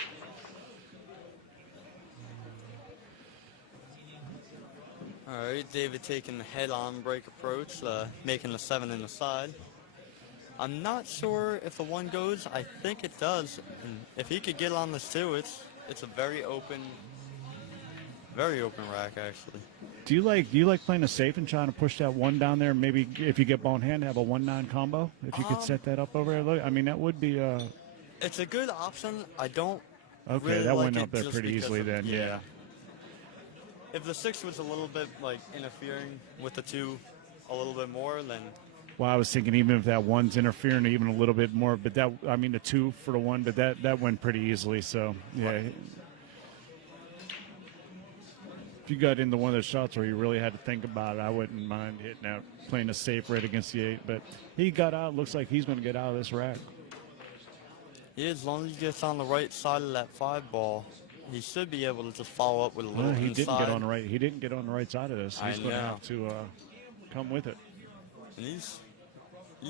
All right, David taking the head-on break approach, making the 7 in the side. I'm not sure if the 1 goes. I think it does. And if he could get on this 2, it's a very open rack, actually. Do you like playing a safe and trying to push that 1 down there? Maybe if you get ball in hand, have a 1-9 combo. If you could set that up over there, look. I mean, that would be. It's a good option. I don't. Okay, really that like went it up there just pretty because easily of- then. Yeah. If the 6 was a little bit like interfering with the 2 a little bit more, then. Well, I was thinking even if that 1's interfering even a little bit more, but the 2 for the 1, but that went pretty easily. So yeah. Right. If you got into one of those shots where you really had to think about it, I wouldn't mind hitting out, playing a safe right against the 8. But he got out. Looks like he's going to get out of this rack. Yeah, as long as he gets on the right side of that 5 ball, he should be able to just follow up with a little He inside. didn't get on the right. He didn't get on the right side of this. He's going to have to come with it. And these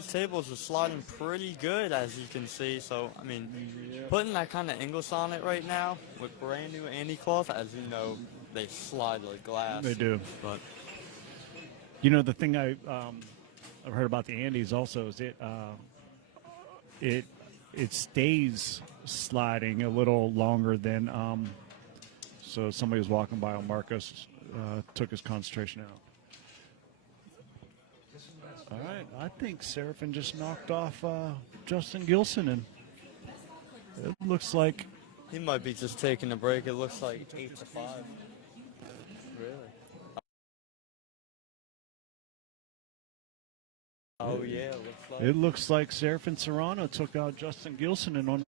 tables are sliding pretty good, as you can see. So, I mean, putting that kind of English on it right now with brand new anti-cloth, as you know, they slide like glass. They do. But you know, the thing I've heard about the Andes also is it stays sliding a little longer than so somebody was walking by on Marcos took his concentration out. All right, I think Serafin just knocked off Justin Gilson, and it looks like he might be just taking a break. It looks like 8-5. Really? Oh yeah, it looks like Serafin Serrano took out Justin Gilson, and on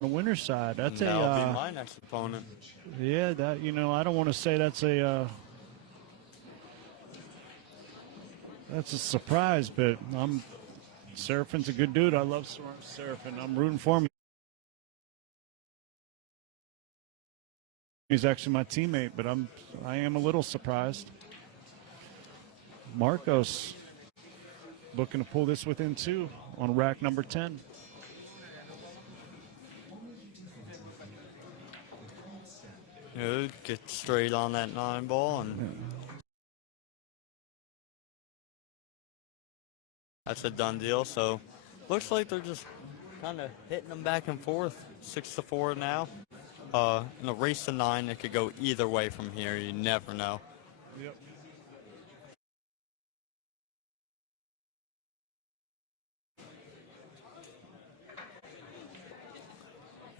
the winner's side, that'll be my next opponent. Yeah, that I don't want to say that's a surprise, but Serafin's a good dude. I love Serafin. I'm rooting for him. He's actually my teammate, but I am a little surprised. Marcos looking to pull this within 2 on rack number 10. Good, get straight on that 9 ball and That's a done deal. So looks like they're just kind of hitting them back and forth. 6-4 now. In a race to 9, it could go either way from here. You never know. Yep.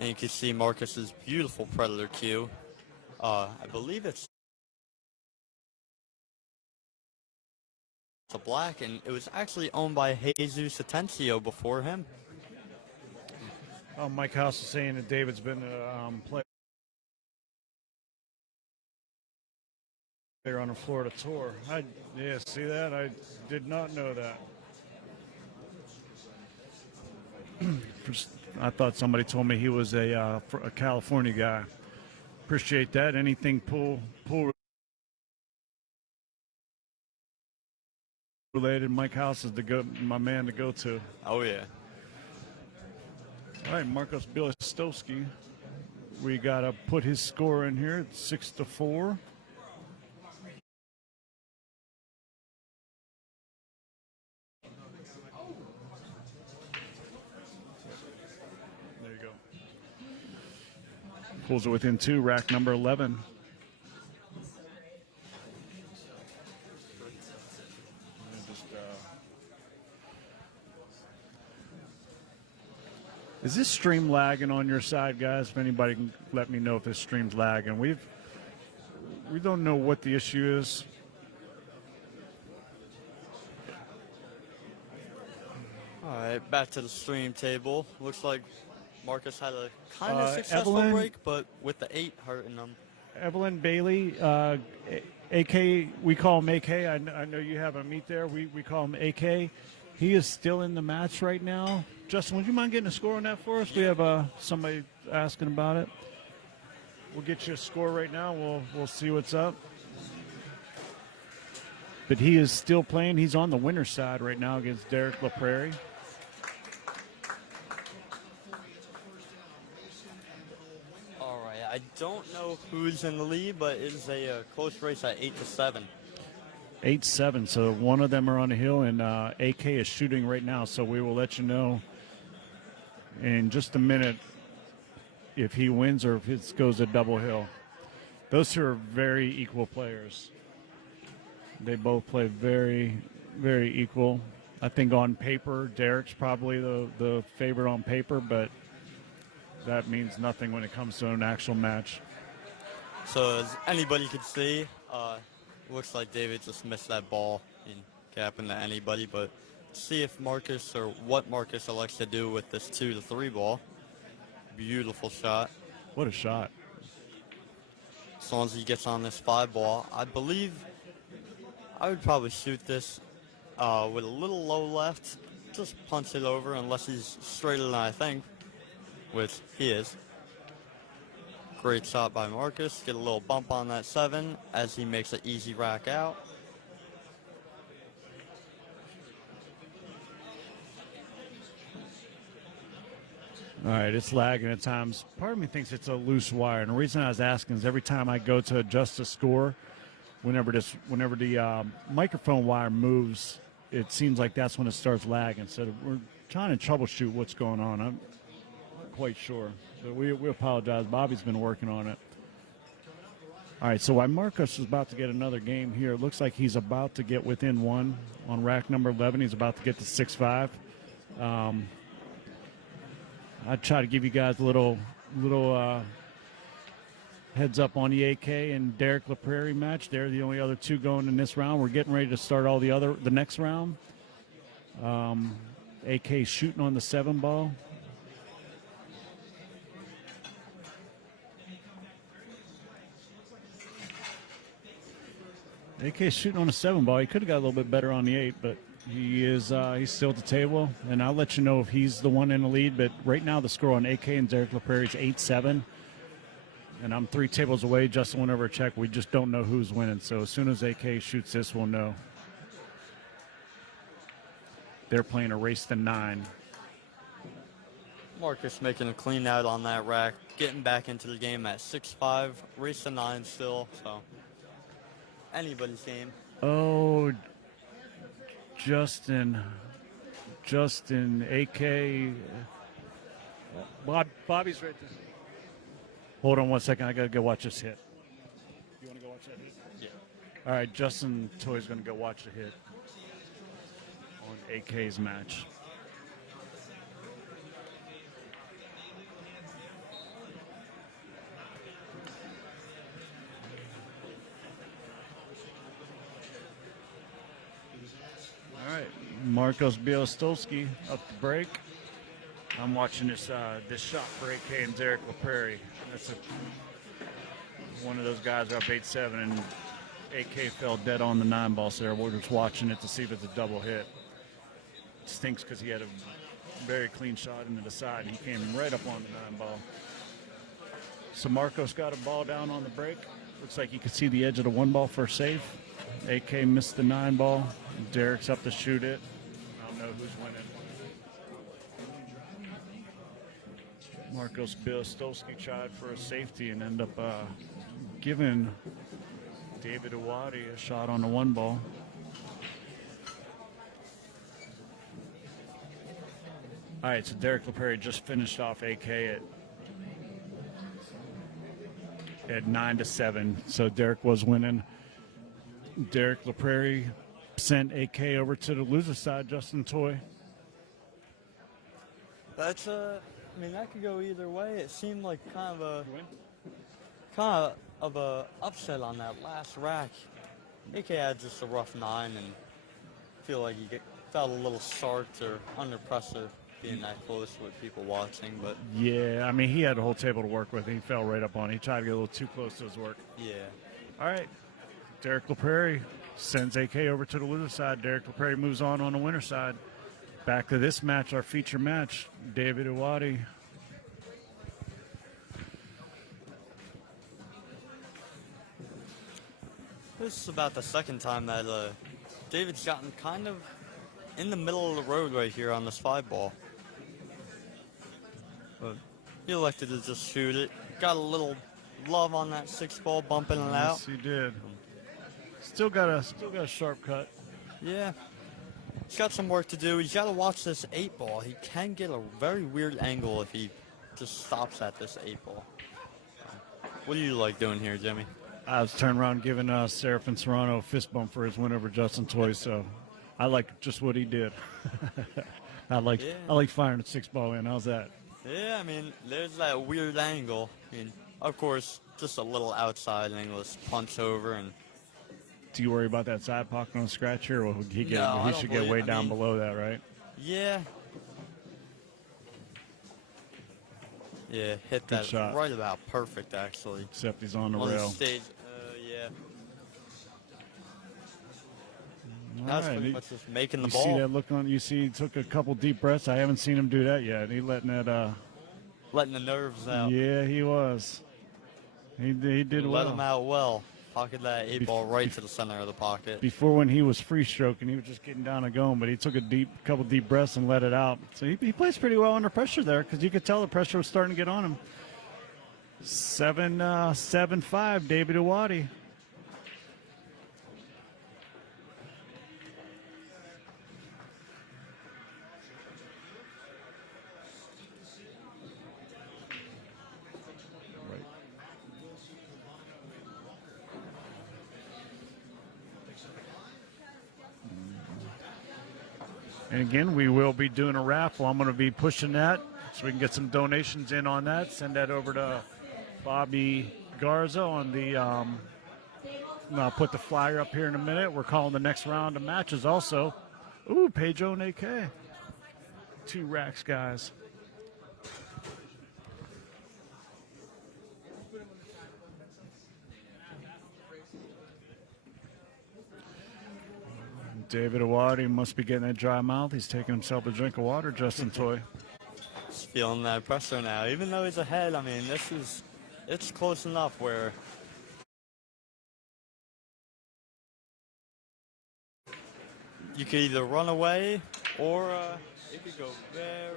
And you can see Marcus's beautiful Predator cue. I believe it's a black, and it was actually owned by Jesus Atencio before him. Mike House is saying that David's been a player on a Florida tour. Yeah, see that? I did not know that. I thought somebody told me he was a California guy. Appreciate that. Anything pool related, Mike House is my man to go to. Oh, yeah. All right, Marcos Bielostozky. We got to put his score in here. It's 6-4. There you go. Pulls it within 2, rack number 11. Is this stream lagging on your side, guys? If anybody can let me know if this stream's lagging. We don't know what the issue is. All right, back to the stream table. Looks like Marcus had a kind of successful Evelyn, break, but with the 8 hurting him. Evelyn Bailey, AK, we call him AK. I know you have a meet there. We call him AK. He is still in the match right now. Justin, would you mind getting a score on that for us? We have somebody asking about it. We'll get you a score right now. We'll see what's up. But he is still playing. He's on the winner's side right now against Derek LaPrairie. All right, I don't know who's in the lead, but it is a close race at 8-7. 8-7, so one of them are on the hill, and AK is shooting right now, so we will let you know in just a minute if he wins or if it goes a double hill. Those two are very equal players. They both play very, very equal. I think on paper, Derek's probably the favorite on paper, but that means nothing when it comes to an actual match. So as anybody could see, looks like David just missed that ball and could happen to anybody, but see if Marcus or what Marcus elects to do with this 2-3 ball. Beautiful shot. What a shot. As long as he gets on this 5 ball, I believe I would probably shoot this with a little low left, just punch it over unless he's straighter than I think, which he is. Great shot by Marcus. Get a little bump on that 7 as he makes an easy rack out. All right, it's lagging at times. Part of me thinks it's a loose wire, and the reason I was asking is every time I go to adjust the score, whenever the microphone wire moves, it seems like that's when it starts lagging. So we're trying to troubleshoot what's going on. I'm not quite sure. So we apologize. Bobby's been working on it. All right, so while Marcus is about to get another game here, it looks like he's about to get within 1 on rack number 11. He's about to get to 6-5. I'd try to give you guys a little heads up on the AK and Derek LaPrairie match. They're the only other two going in this round. We're getting ready to start all the next round. AK shooting on the 7 ball. AK shooting on a 7 ball. He could have got a little bit better on the 8, but he's still at the table, and I'll let you know if he's the one in the lead. But right now the score on AK and Derek LaPrairie is 8-7, and I'm 3 tables away. Justin went over a check. We just don't know who's winning, so as soon as AK shoots this, we'll know. They're playing a race to 9. Marcus making a clean out on that rack, getting back into the game at 6-5, race to 9 still, so anybody's game. Oh, Justin, Justin, AK. Bobby's right there. Hold on 1 second. I got to go watch this hit. You want to go watch that hit? Yeah. All right, Justin Toy's going to go watch the hit on AK's match. All right, Marcos Bielostozky up the break. I'm watching this shot for AK and Derek LaPrairie. That's one of those guys are up 8-7, and AK fell dead on the 9-ball, so we're just watching it to see if it's a double hit. It stinks because he had a very clean shot into the side. He came right up on the 9-ball. So Marcos got a ball down on the break. Looks like you could see the edge of the 1-ball for a save. AK missed the 9-ball. Derek's up to shoot it. I don't know who's winning. Marcos Bielostozky tried for a safety and ended up giving David Uwate a shot on the 1-ball. All right, so Derek LaPrairie just finished off AK at 9-7. So Derek was winning. Derek LaPrairie sent AK over to the loser side, Justin Toy. That's I mean, that could go either way. It seemed like kind of a upset on that last rack. AK had just a rough 9, and I feel like he felt a little sarked or under pressure being that close with people watching. But yeah, I mean, he had the whole table to work with. He fell right up on it. He tried to get a little too close to his work. yeah. All right, Derek LaPrairie sends AK over to the loser side. Derek LaPrairie moves on the winner side. Back to this match, our feature match, David Uwate. This is about the second time that David's gotten kind of in the middle of the road right here on this 5-ball. But he elected to just shoot it. Got a little love on that 6-ball, bumping it out. Yes, he did. Still got a sharp cut. Yeah. He's got some work to do. He's got to watch this 8-ball. He can get a very weird angle if he just stops at this 8-ball. What do you like doing here, Jimmy? I was turning around giving Seraphin Serrano a fist bump for his win over Justin Toy, so I like just what he did. I like firing a 6-ball in. How's that? Yeah, I mean, there's that weird angle. I mean, of course, just a little outside angle, punch over, and do you worry about that side pocket on the scratcher, or would he get? No, he should get way down below that, right? Yeah. Yeah, hit Good that shot. right about perfect, actually. Except he's on the On rail. the stage, yeah. All That's right. pretty much just making the You ball. see that look on? You see, he took a couple deep breaths. I haven't seen him do that yet. He letting that. Letting the nerves out. Yeah, he was. He did well. Let him out well. Pocket that 8-ball right to the center of the pocket. Before, when he was free stroking, he was just getting down and going, but he took a couple deep breaths and let it out. So he plays pretty well under pressure there, because you could tell the pressure was starting to get on him. 7-5, David Uwate. And again, we will be doing a raffle. I'm going to be pushing that so we can get some donations in on that. Send that over to Bobby Garza on the. I'll put the flyer up here in a minute. We're calling the next round of matches also. Ooh, Pedro and AK. 2 racks, guys. David Uwate must be getting that dry mouth. He's taking himself a drink of water, Justin Toy. He's feeling that pressure now. Even though he's ahead, I mean, it's close enough where you could either run away or it could go very.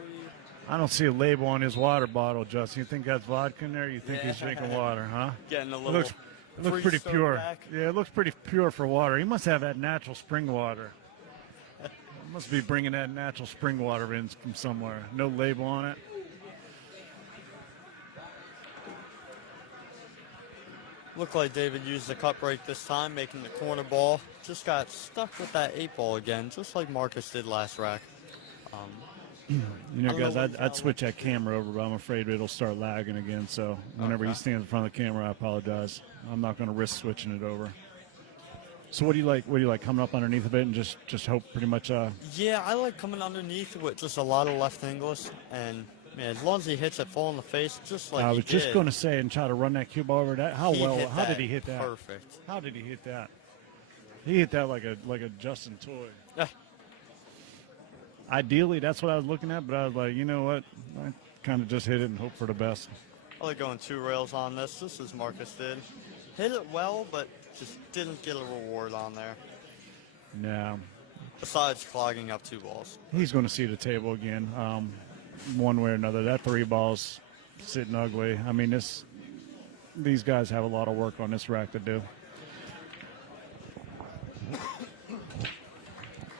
I don't see a label on his water bottle, Justin. You think that's vodka in there? You think he's drinking water, huh? Getting a It little. looks pretty pure. Back. Yeah, it looks pretty pure for water. He must have that natural spring water. Must be bringing that natural spring water in from somewhere. No label on it. Looked like David used the cut break this time, making the corner ball. Just got stuck with that 8-ball again, just like Marcus did last rack. You know, I don't guys, know what I'd switch that camera over, but I'm afraid it'll start lagging again. So whenever he stands in front of the camera, I apologize. I'm not going to risk switching it over. So what do you like? What do you like? Coming up underneath of it and just hope pretty much. Yeah, I like coming underneath with just a lot of left angles, and man, as long as he hits it full in the face, just like I he was just did, going to say and try to run that cue ball over that. How he well? hit How that did he hit that? Perfect. How did he hit that? He hit that like a Justin Toy. Yeah. Ideally, that's what I was looking at, but I was like, you know what? I kind of just hit it and hope for the best. I like going 2 rails on this, just as Marcus did. Hit it well, but just didn't get a reward on there. No, Besides clogging up 2 balls. he's going to see the table again, one way or another. That 3 ball's sitting ugly. I mean, these guys have a lot of work on this rack to do.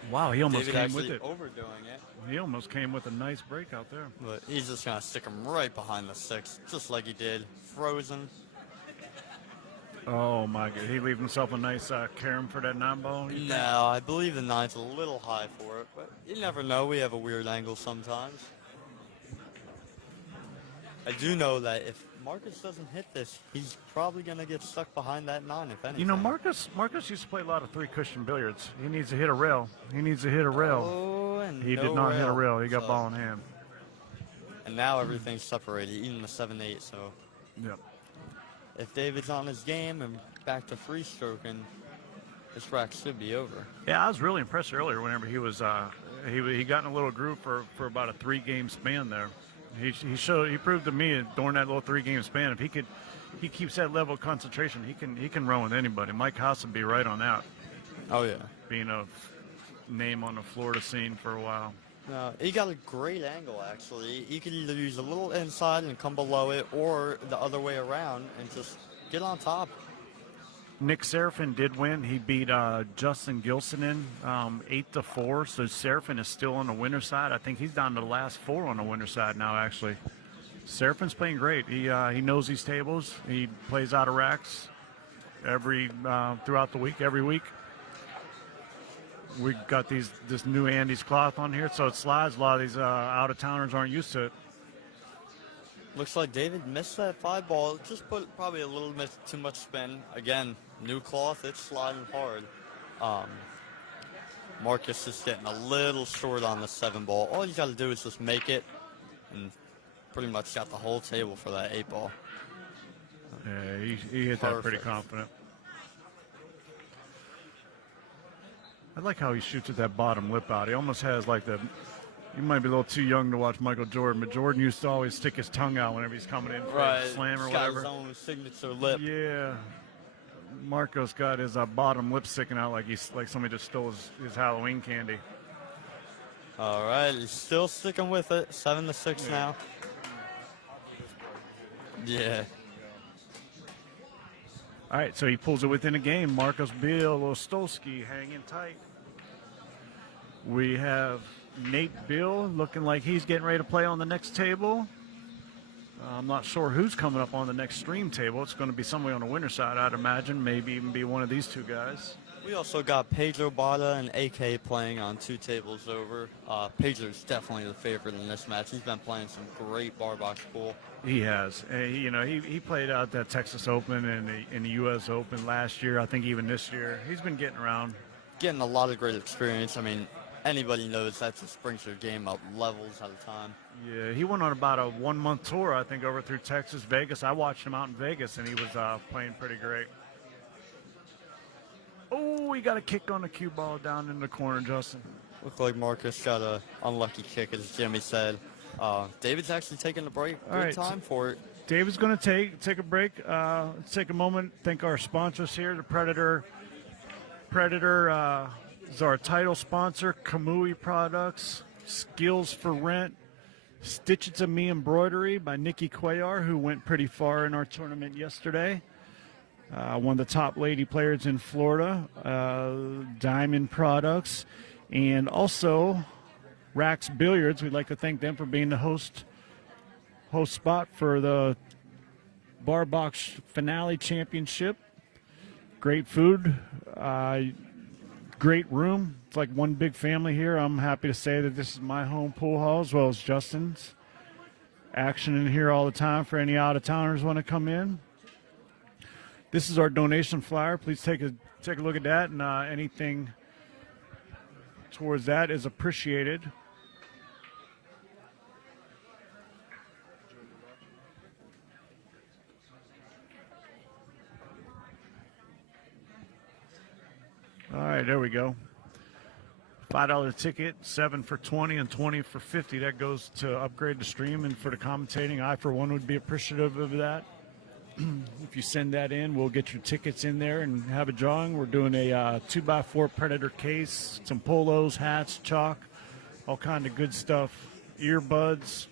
Wow, he almost David came actually with it. overdoing it, He almost came with a nice break out there. but he's just going to stick him right behind the 6, just like he did. Frozen. Oh my God, he leave himself a nice carom for that 9 ball. You think? No, I believe the 9's a little high for it, but you never know. We have a weird angle sometimes. I do know that if Marcus doesn't hit this, he's probably going to get stuck behind that 9, if anything. You know, Marcus used to play a lot of 3-cushion billiards. He needs to hit a rail. He needs to hit a rail. Oh, and He no did not hit a rail. He got so- ball in hand. And now everything's separated, even the 7-8, so Yep. if David's on his game and back to free stroking, this rack should be over. Yeah, I was really impressed earlier whenever he was he got in a little groove for about a 3-game span there. He proved to me during that little 3-game span, if he keeps that level of concentration, he can run with anybody. Mike Haas would be right on that, Oh, yeah. being a name on the Florida scene for a while. No, he got a great angle, actually. He could either use a little inside and come below it, or the other way around and just get on top. Nick Serafin did win. He beat Justin Gilsonin 8-4. So Serafin is still on the winner's side. I think he's down to the last 4 on the winner's side now, actually. Serafin's playing great. He knows these tables. He plays out of racks throughout the week, every week. We got this new Andy's cloth on here, so it slides. A lot of these out-of-towners aren't used to it. Looks like David missed that 5 ball. Just put probably a little bit too much spin. Again, new cloth, it's sliding hard. Marcus is getting a little short on the 7 ball. All you got to do is just make it, and pretty much got the whole table for that 8 ball. Yeah, he hit that pretty Perfect. confident. I like how he shoots with that bottom lip out. He almost has like you might be a little too young to watch Michael Jordan, but Jordan used to always stick his tongue out whenever he's coming in for a slam or He's got whatever. his own signature lip. Yeah. Marcos got his bottom lip sticking out like somebody just stole his Halloween candy. All right, he's still sticking with it. 7-6 now. Yeah. All right, so he pulls it within a game. Marcos Bielostozky hanging tight. We have Nate Bill looking like he's getting ready to play on the next table. I'm not sure who's coming up on the next stream table. It's going to be somebody on the winner's side, I'd imagine. Maybe even be one of these 2 guys. We also got Pedro Bada and AK playing on 2 tables over. Pedro's definitely the favorite in this match. He's been playing some great bar box pool. He has. He played out that Texas Open and in the U.S. Open last year. I think even this year. He's been getting around. Getting a lot of great experience. I mean, anybody knows that just brings your game up levels at a time. Yeah, he went on about a 1-month tour, I think, over through Texas, Vegas. I watched him out in Vegas, and he was playing pretty great. Oh, he got a kick on the cue ball down in the corner, Justin. Looked like Marcus got a unlucky kick, as Jimmy said. David's actually taking a break. All Good right, time for it. David's going to take a break. Let's take a moment. Thank our sponsors here. The Predator is our title sponsor. Kamui Products, Skills for Rent, Stitch It to Me Embroidery by Nikki Cuellar, who went pretty far in our tournament yesterday. One of the top lady players in Florida. Diamond Products, And also, Rax Billiards, we'd like to thank them for being the host spot for the Bar Box Finale Championship. Great food, great room. It's like one big family here. I'm happy to say that this is my home pool hall as well as Justin's. Action in here all the time for any out-of-towners want to come in. This is our donation flyer. Please take a look at that, and anything towards that is appreciated. All right, there we go. $5 ticket, 7 for 20 and 20 for 50. That goes to upgrade the stream and for the commentating. I, for one, would be appreciative of that. If you send that in, we'll get your tickets in there and have a drawing. We're doing a 2x4 Predator case, some polos, hats, chalk, all kind of good stuff. Earbuds.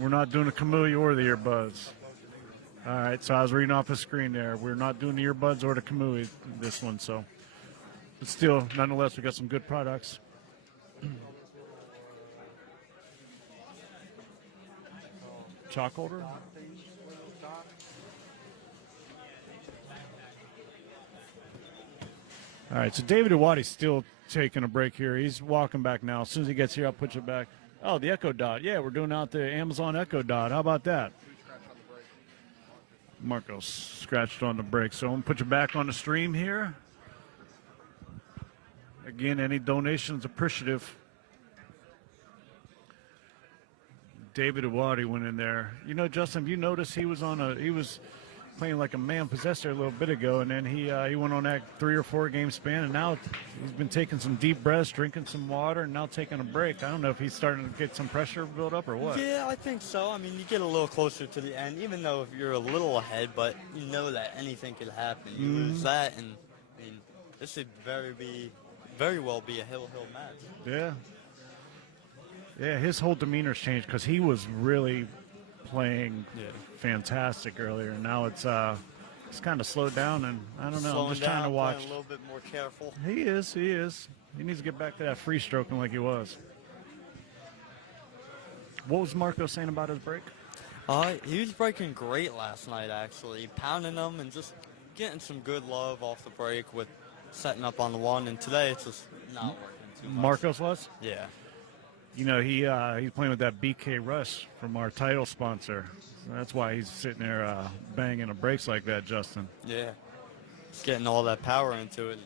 We're not doing the Kamui or the earbuds. All right, so I was reading off the screen there. We're not doing the earbuds or the Kamui this one, so. But still, nonetheless, we got some good products. Chalk holder? All right, so David Uwate's still taking a break here. He's walking back now. As soon as he gets here, I'll put you back. Oh, the Echo Dot. Yeah, we're doing out the Amazon Echo Dot. How about that? Marcos scratched on the break. So I'm going to put you back on the stream here. Again, any donations appreciative. David Uwate went in there. You know, Justin, have you noticed he was playing like a man possessed there a little bit ago, and then he went on that 3 or 4 game span, and now he's been taking some deep breaths, drinking some water, and now taking a break. I don't know if he's starting to get some pressure built up or what. Yeah, I think so. I mean, you get a little closer to the end, even though if you're a little ahead, but you know that anything could happen. You lose that, and I mean, this would very well be a hill match. Yeah. Yeah, his whole demeanor's changed because he was really playing fantastic earlier. Now it's kind of slowed down, and I don't know. Slowing I'm just down, trying to watch. playing a little bit more careful. He is. He needs to get back to that free stroking like he was. What was Marco saying about his break? He was breaking great last night, actually. Pounding them and just getting some good love off the break with setting up on the one. And today it's just not working too much. Marcos was? Yeah. You know, he's playing with that BK Rush from our title sponsor. So that's why he's sitting there banging the brakes like that, Justin. Yeah. Just getting all that power into it.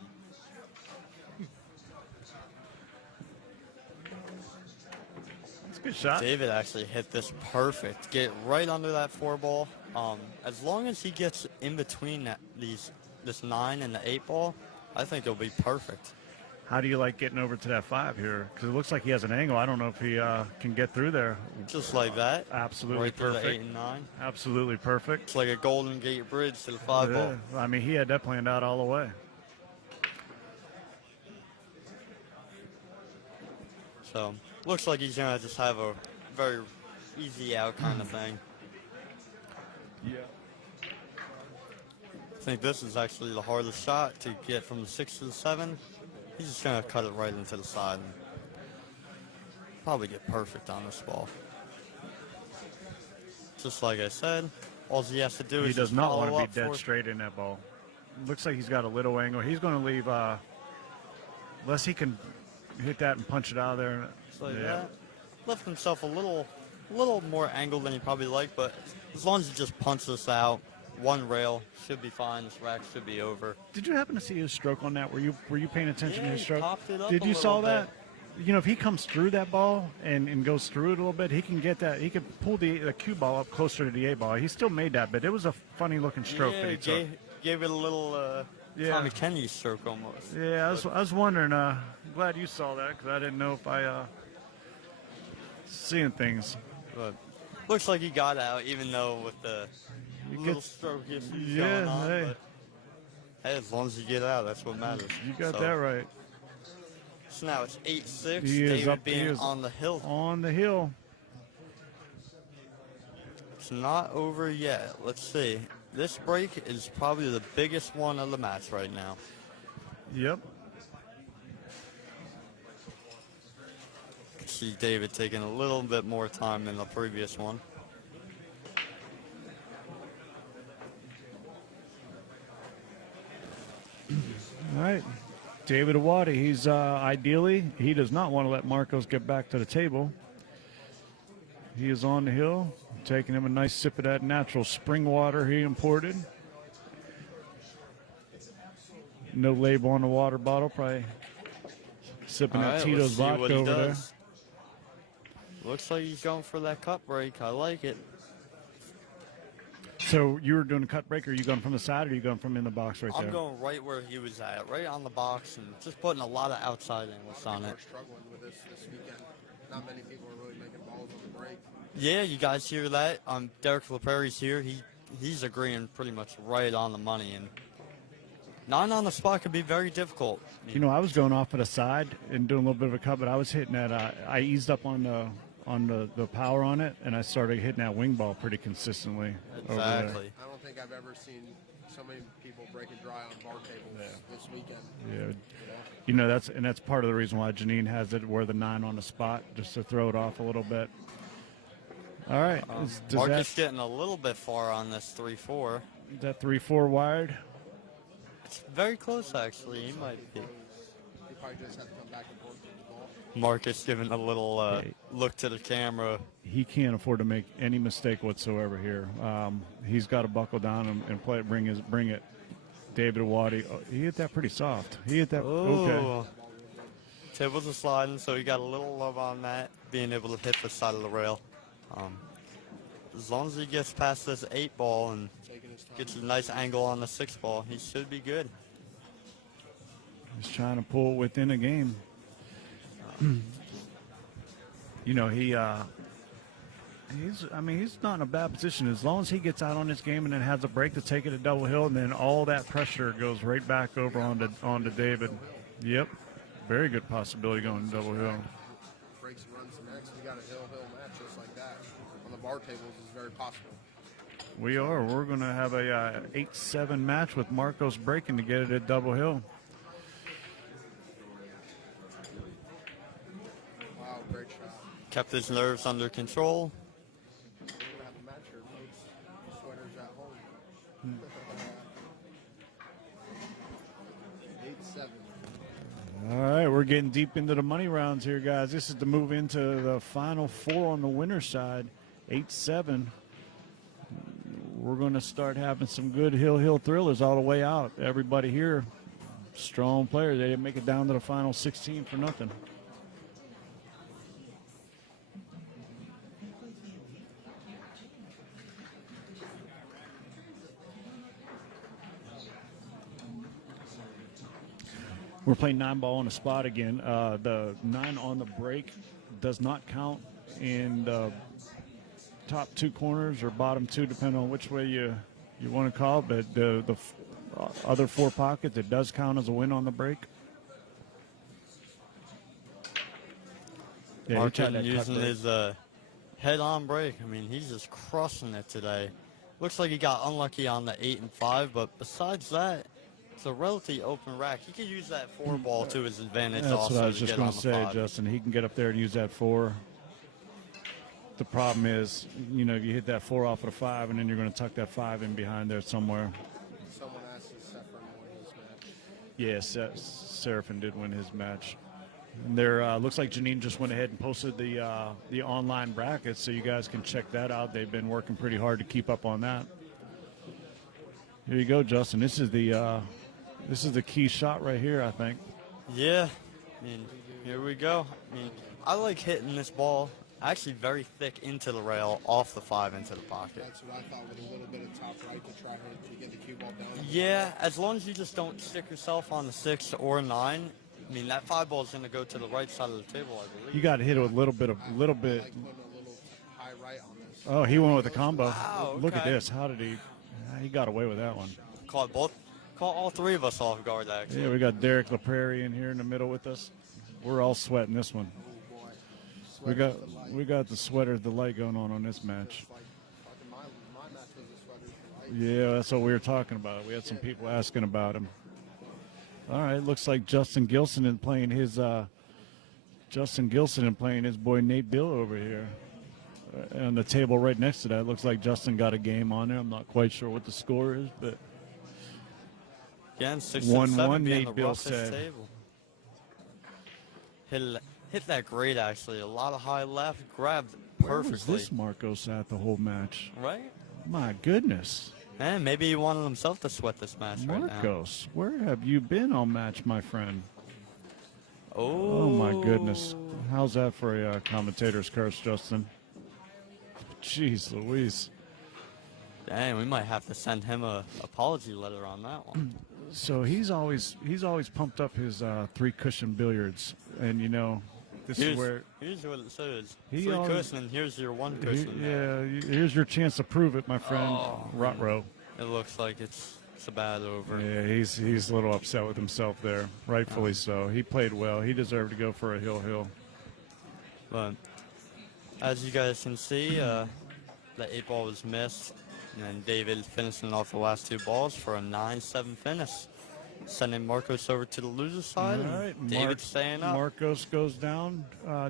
That's a good shot. David actually hit this perfect. Get right under that 4 ball. As long as he gets in between this 9 and the 8 ball, I think it'll be perfect. How do you like getting over to that 5 here? Because it looks like he has an angle. I don't know if he can get through there. Just like that. Absolutely right through perfect. The 8 and 9. Absolutely perfect. It's like a Golden Gate Bridge to the 5 ball. I mean, he had that planned out all the way. So, looks like he's going to just have a very easy out kind of thing. Yeah. I think this is actually the hardest shot to get from the 6 to the 7. He's just going to cut it right into the side and probably get perfect on this ball. Just like I said, all he has to do is He does just not follow want to be up dead straight in that ball. Looks like he's got a little angle. He's going to leave, unless he can hit that and punch it out of there. Just like that. Left himself a little more angle than he probably liked, but as long as he just punches this out, 1 rail should be fine. This rack should be over. Did you happen to see his stroke on that? Were you paying attention to his he stroke? popped it up Did a you saw little that? You know, if he comes through that ball and goes through it a little bit, he can get that. He can pull the cue ball up closer to the A ball. He still made that, but it was a funny looking stroke that he took. Gave it a little Tommy Kennedy stroke almost. Yeah, I was wondering. Glad you saw that because I didn't know if I seeing things. But looks like he got out, even though with the little stroke issues going on. Hey. But hey, as long as you get out, that's what matters. You got that right. So now it's 8-6. He is David up. being He is on the hill. On the hill. It's not over yet. Let's see. This break is probably the biggest one of the match right now. Yep. see David taking a little bit more time than the previous one. All right. David Uwate, he's ideally, he does not want to let Marcos get back to the table. He is on the hill, taking him a nice sip of that natural spring water he imported. No label on the water bottle, probably sipping All that right, Tito's let's see what vodka he over there. does. Looks like he's going for that cut break. I like it. So you were doing a cut break, or you going from the side, or you going from in the box right I'm there? going right where he was at, right on the box, and just putting a lot of outside angles on People it. are struggling with this weekend. Not many people are really making balls on the break. Yeah, you guys hear that? Derek LaPrairie's here. He's agreeing pretty much right on the money, and 9 on the spot could be very difficult. You know, I was going off to the side and doing a little bit of a cut, but I was hitting that. I eased up on the power on it, and I started hitting that wing ball pretty consistently. Over there. Exactly. I don't think I've ever seen so many people breaking dry on bar tables this weekend. Yeah. You know, that's part of the reason why Janine has it where the 9 on the spot, just to throw it off a little bit. All right. Does Marcus getting a little bit far on this 3-4. that 3-4 wired? It's very close, actually. He might be. He probably just had to come back and forth with the ball. Marcus giving a little look to the camera. He can't afford to make any mistake whatsoever here. He's got to buckle down and play it, bring it. David Uwate, he hit that pretty soft. He hit that. Okay. Oh. Tables are sliding, so he got a little love on that, being able to hit the side of the rail. As long as he gets past this 8 ball and Taking his time. gets a nice angle on the 6 ball, he should be good. He's trying to pull within a game. You know, he's not in a bad position. As long as he gets out on this game and then has a break to take it to double hill, and then all that pressure goes right back over onto David. Yep. Very good possibility going to double hill. Breaks and runs next. We got a hill match just like that. On the bar tables is very possible. We are. We're going to have a 8-7 match with Marcos breaking to get it at double hill. Wow, great shot. Kept his nerves under control. We're going to have a match here, folks. Sweaters at home. 8-7. All right, we're getting deep into the money rounds here, guys. This is to move into the final 4 on the winner's side, 8-7. We're going to start having some good hill thrillers all the way out. Everybody here, strong players. They didn't make it down to the final 16 for nothing. We're playing 9 ball on the spot again. The 9 on the break does not count in the top 2 corners or bottom 2, depending on which way you want to call it. But the other 4 pockets, it does count as a win on the break. Yeah, he tried Martin that cut using break. his head-on break. I mean, he's just crushing it today. Looks like he got unlucky on the 8 and 5, but besides that, it's a relatively open rack. He could use that 4 ball to his advantage. That's also what I was to just get going on to the say, 5. Justin. He can get up there and use that 4. The problem is, you know, you hit that 4 off of the 5, and then you're going to tuck that 5 in behind there somewhere. Someone asked if Sefron won his match. Yeah, Seraphin did win his match. And there looks like Janine just went ahead and posted the online brackets, so you guys can check that out. They've been working pretty hard to keep up on that. Here you go, Justin. This is the key shot right here, I think. Yeah, I mean, here we go. I mean, I like hitting this ball actually very thick into the rail, off the 5 into the pocket. That's what I thought, with a little bit of top right to try to get the cue ball down. Yeah, as long as you just don't stick yourself on the 6 or 9. I mean, that 5 ball is going to go to the right side of the table, I believe. You got to hit it with a little bit. I like putting a little high right on this. Oh, he went with a combo. Wow, Look at okay. this. How did he got away with that one. Caught all 3 of us off guard, actually. Yeah, we got Derek LaPrairie in here in the middle with us. We're all sweating this one. Oh, boy. We got the sweater delight going on this match. It's like fucking my match was a sweater delight. Yeah, that's what we were talking about. We had some people asking about him. All right, looks like Justin Gilson is playing his Justin Gilson and playing his boy Nate Bill over here. On the table right next to that, looks like Justin got a game on there. I'm not quite sure what the score is, but Again, 6 1-1, and 7 being Nate the Bill roughest said. table. Hit that great, actually. A lot of high left, grabbed where was perfectly. this Marcos at the whole match? Right? My goodness. And maybe he wanted himself to sweat this match right now. Marcos, where have you been all match, my friend? Oh, Oh, my goodness. How's that for a commentator's curse, Justin? Jeez Louise. Dang, we might have to send him a apology letter on that one. So he's always pumped up his 3-cushion billiards, and you know, this is where Here's what it says. He 3 always- cushion, and here's your 1 cushion. here's your chance to prove it, my friend. Oh, Rotro. It looks like it's a bad over. Yeah, he's a little upset with himself there, rightfully so. He played well. He deserved to go for a hill. But as you guys can see, the 8 ball was missed, and then David finishing off the last 2 balls for a 9-7 finish, sending Marcos over to the loser side. All and right, David staying up. Marcos goes down.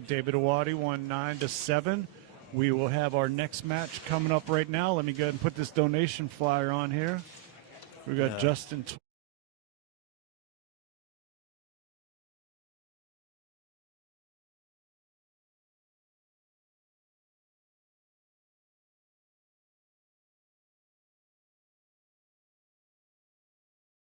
David Uwate won 9-7. We will have our next match coming up right now. Let me go ahead and put this donation flyer on here. We got Justin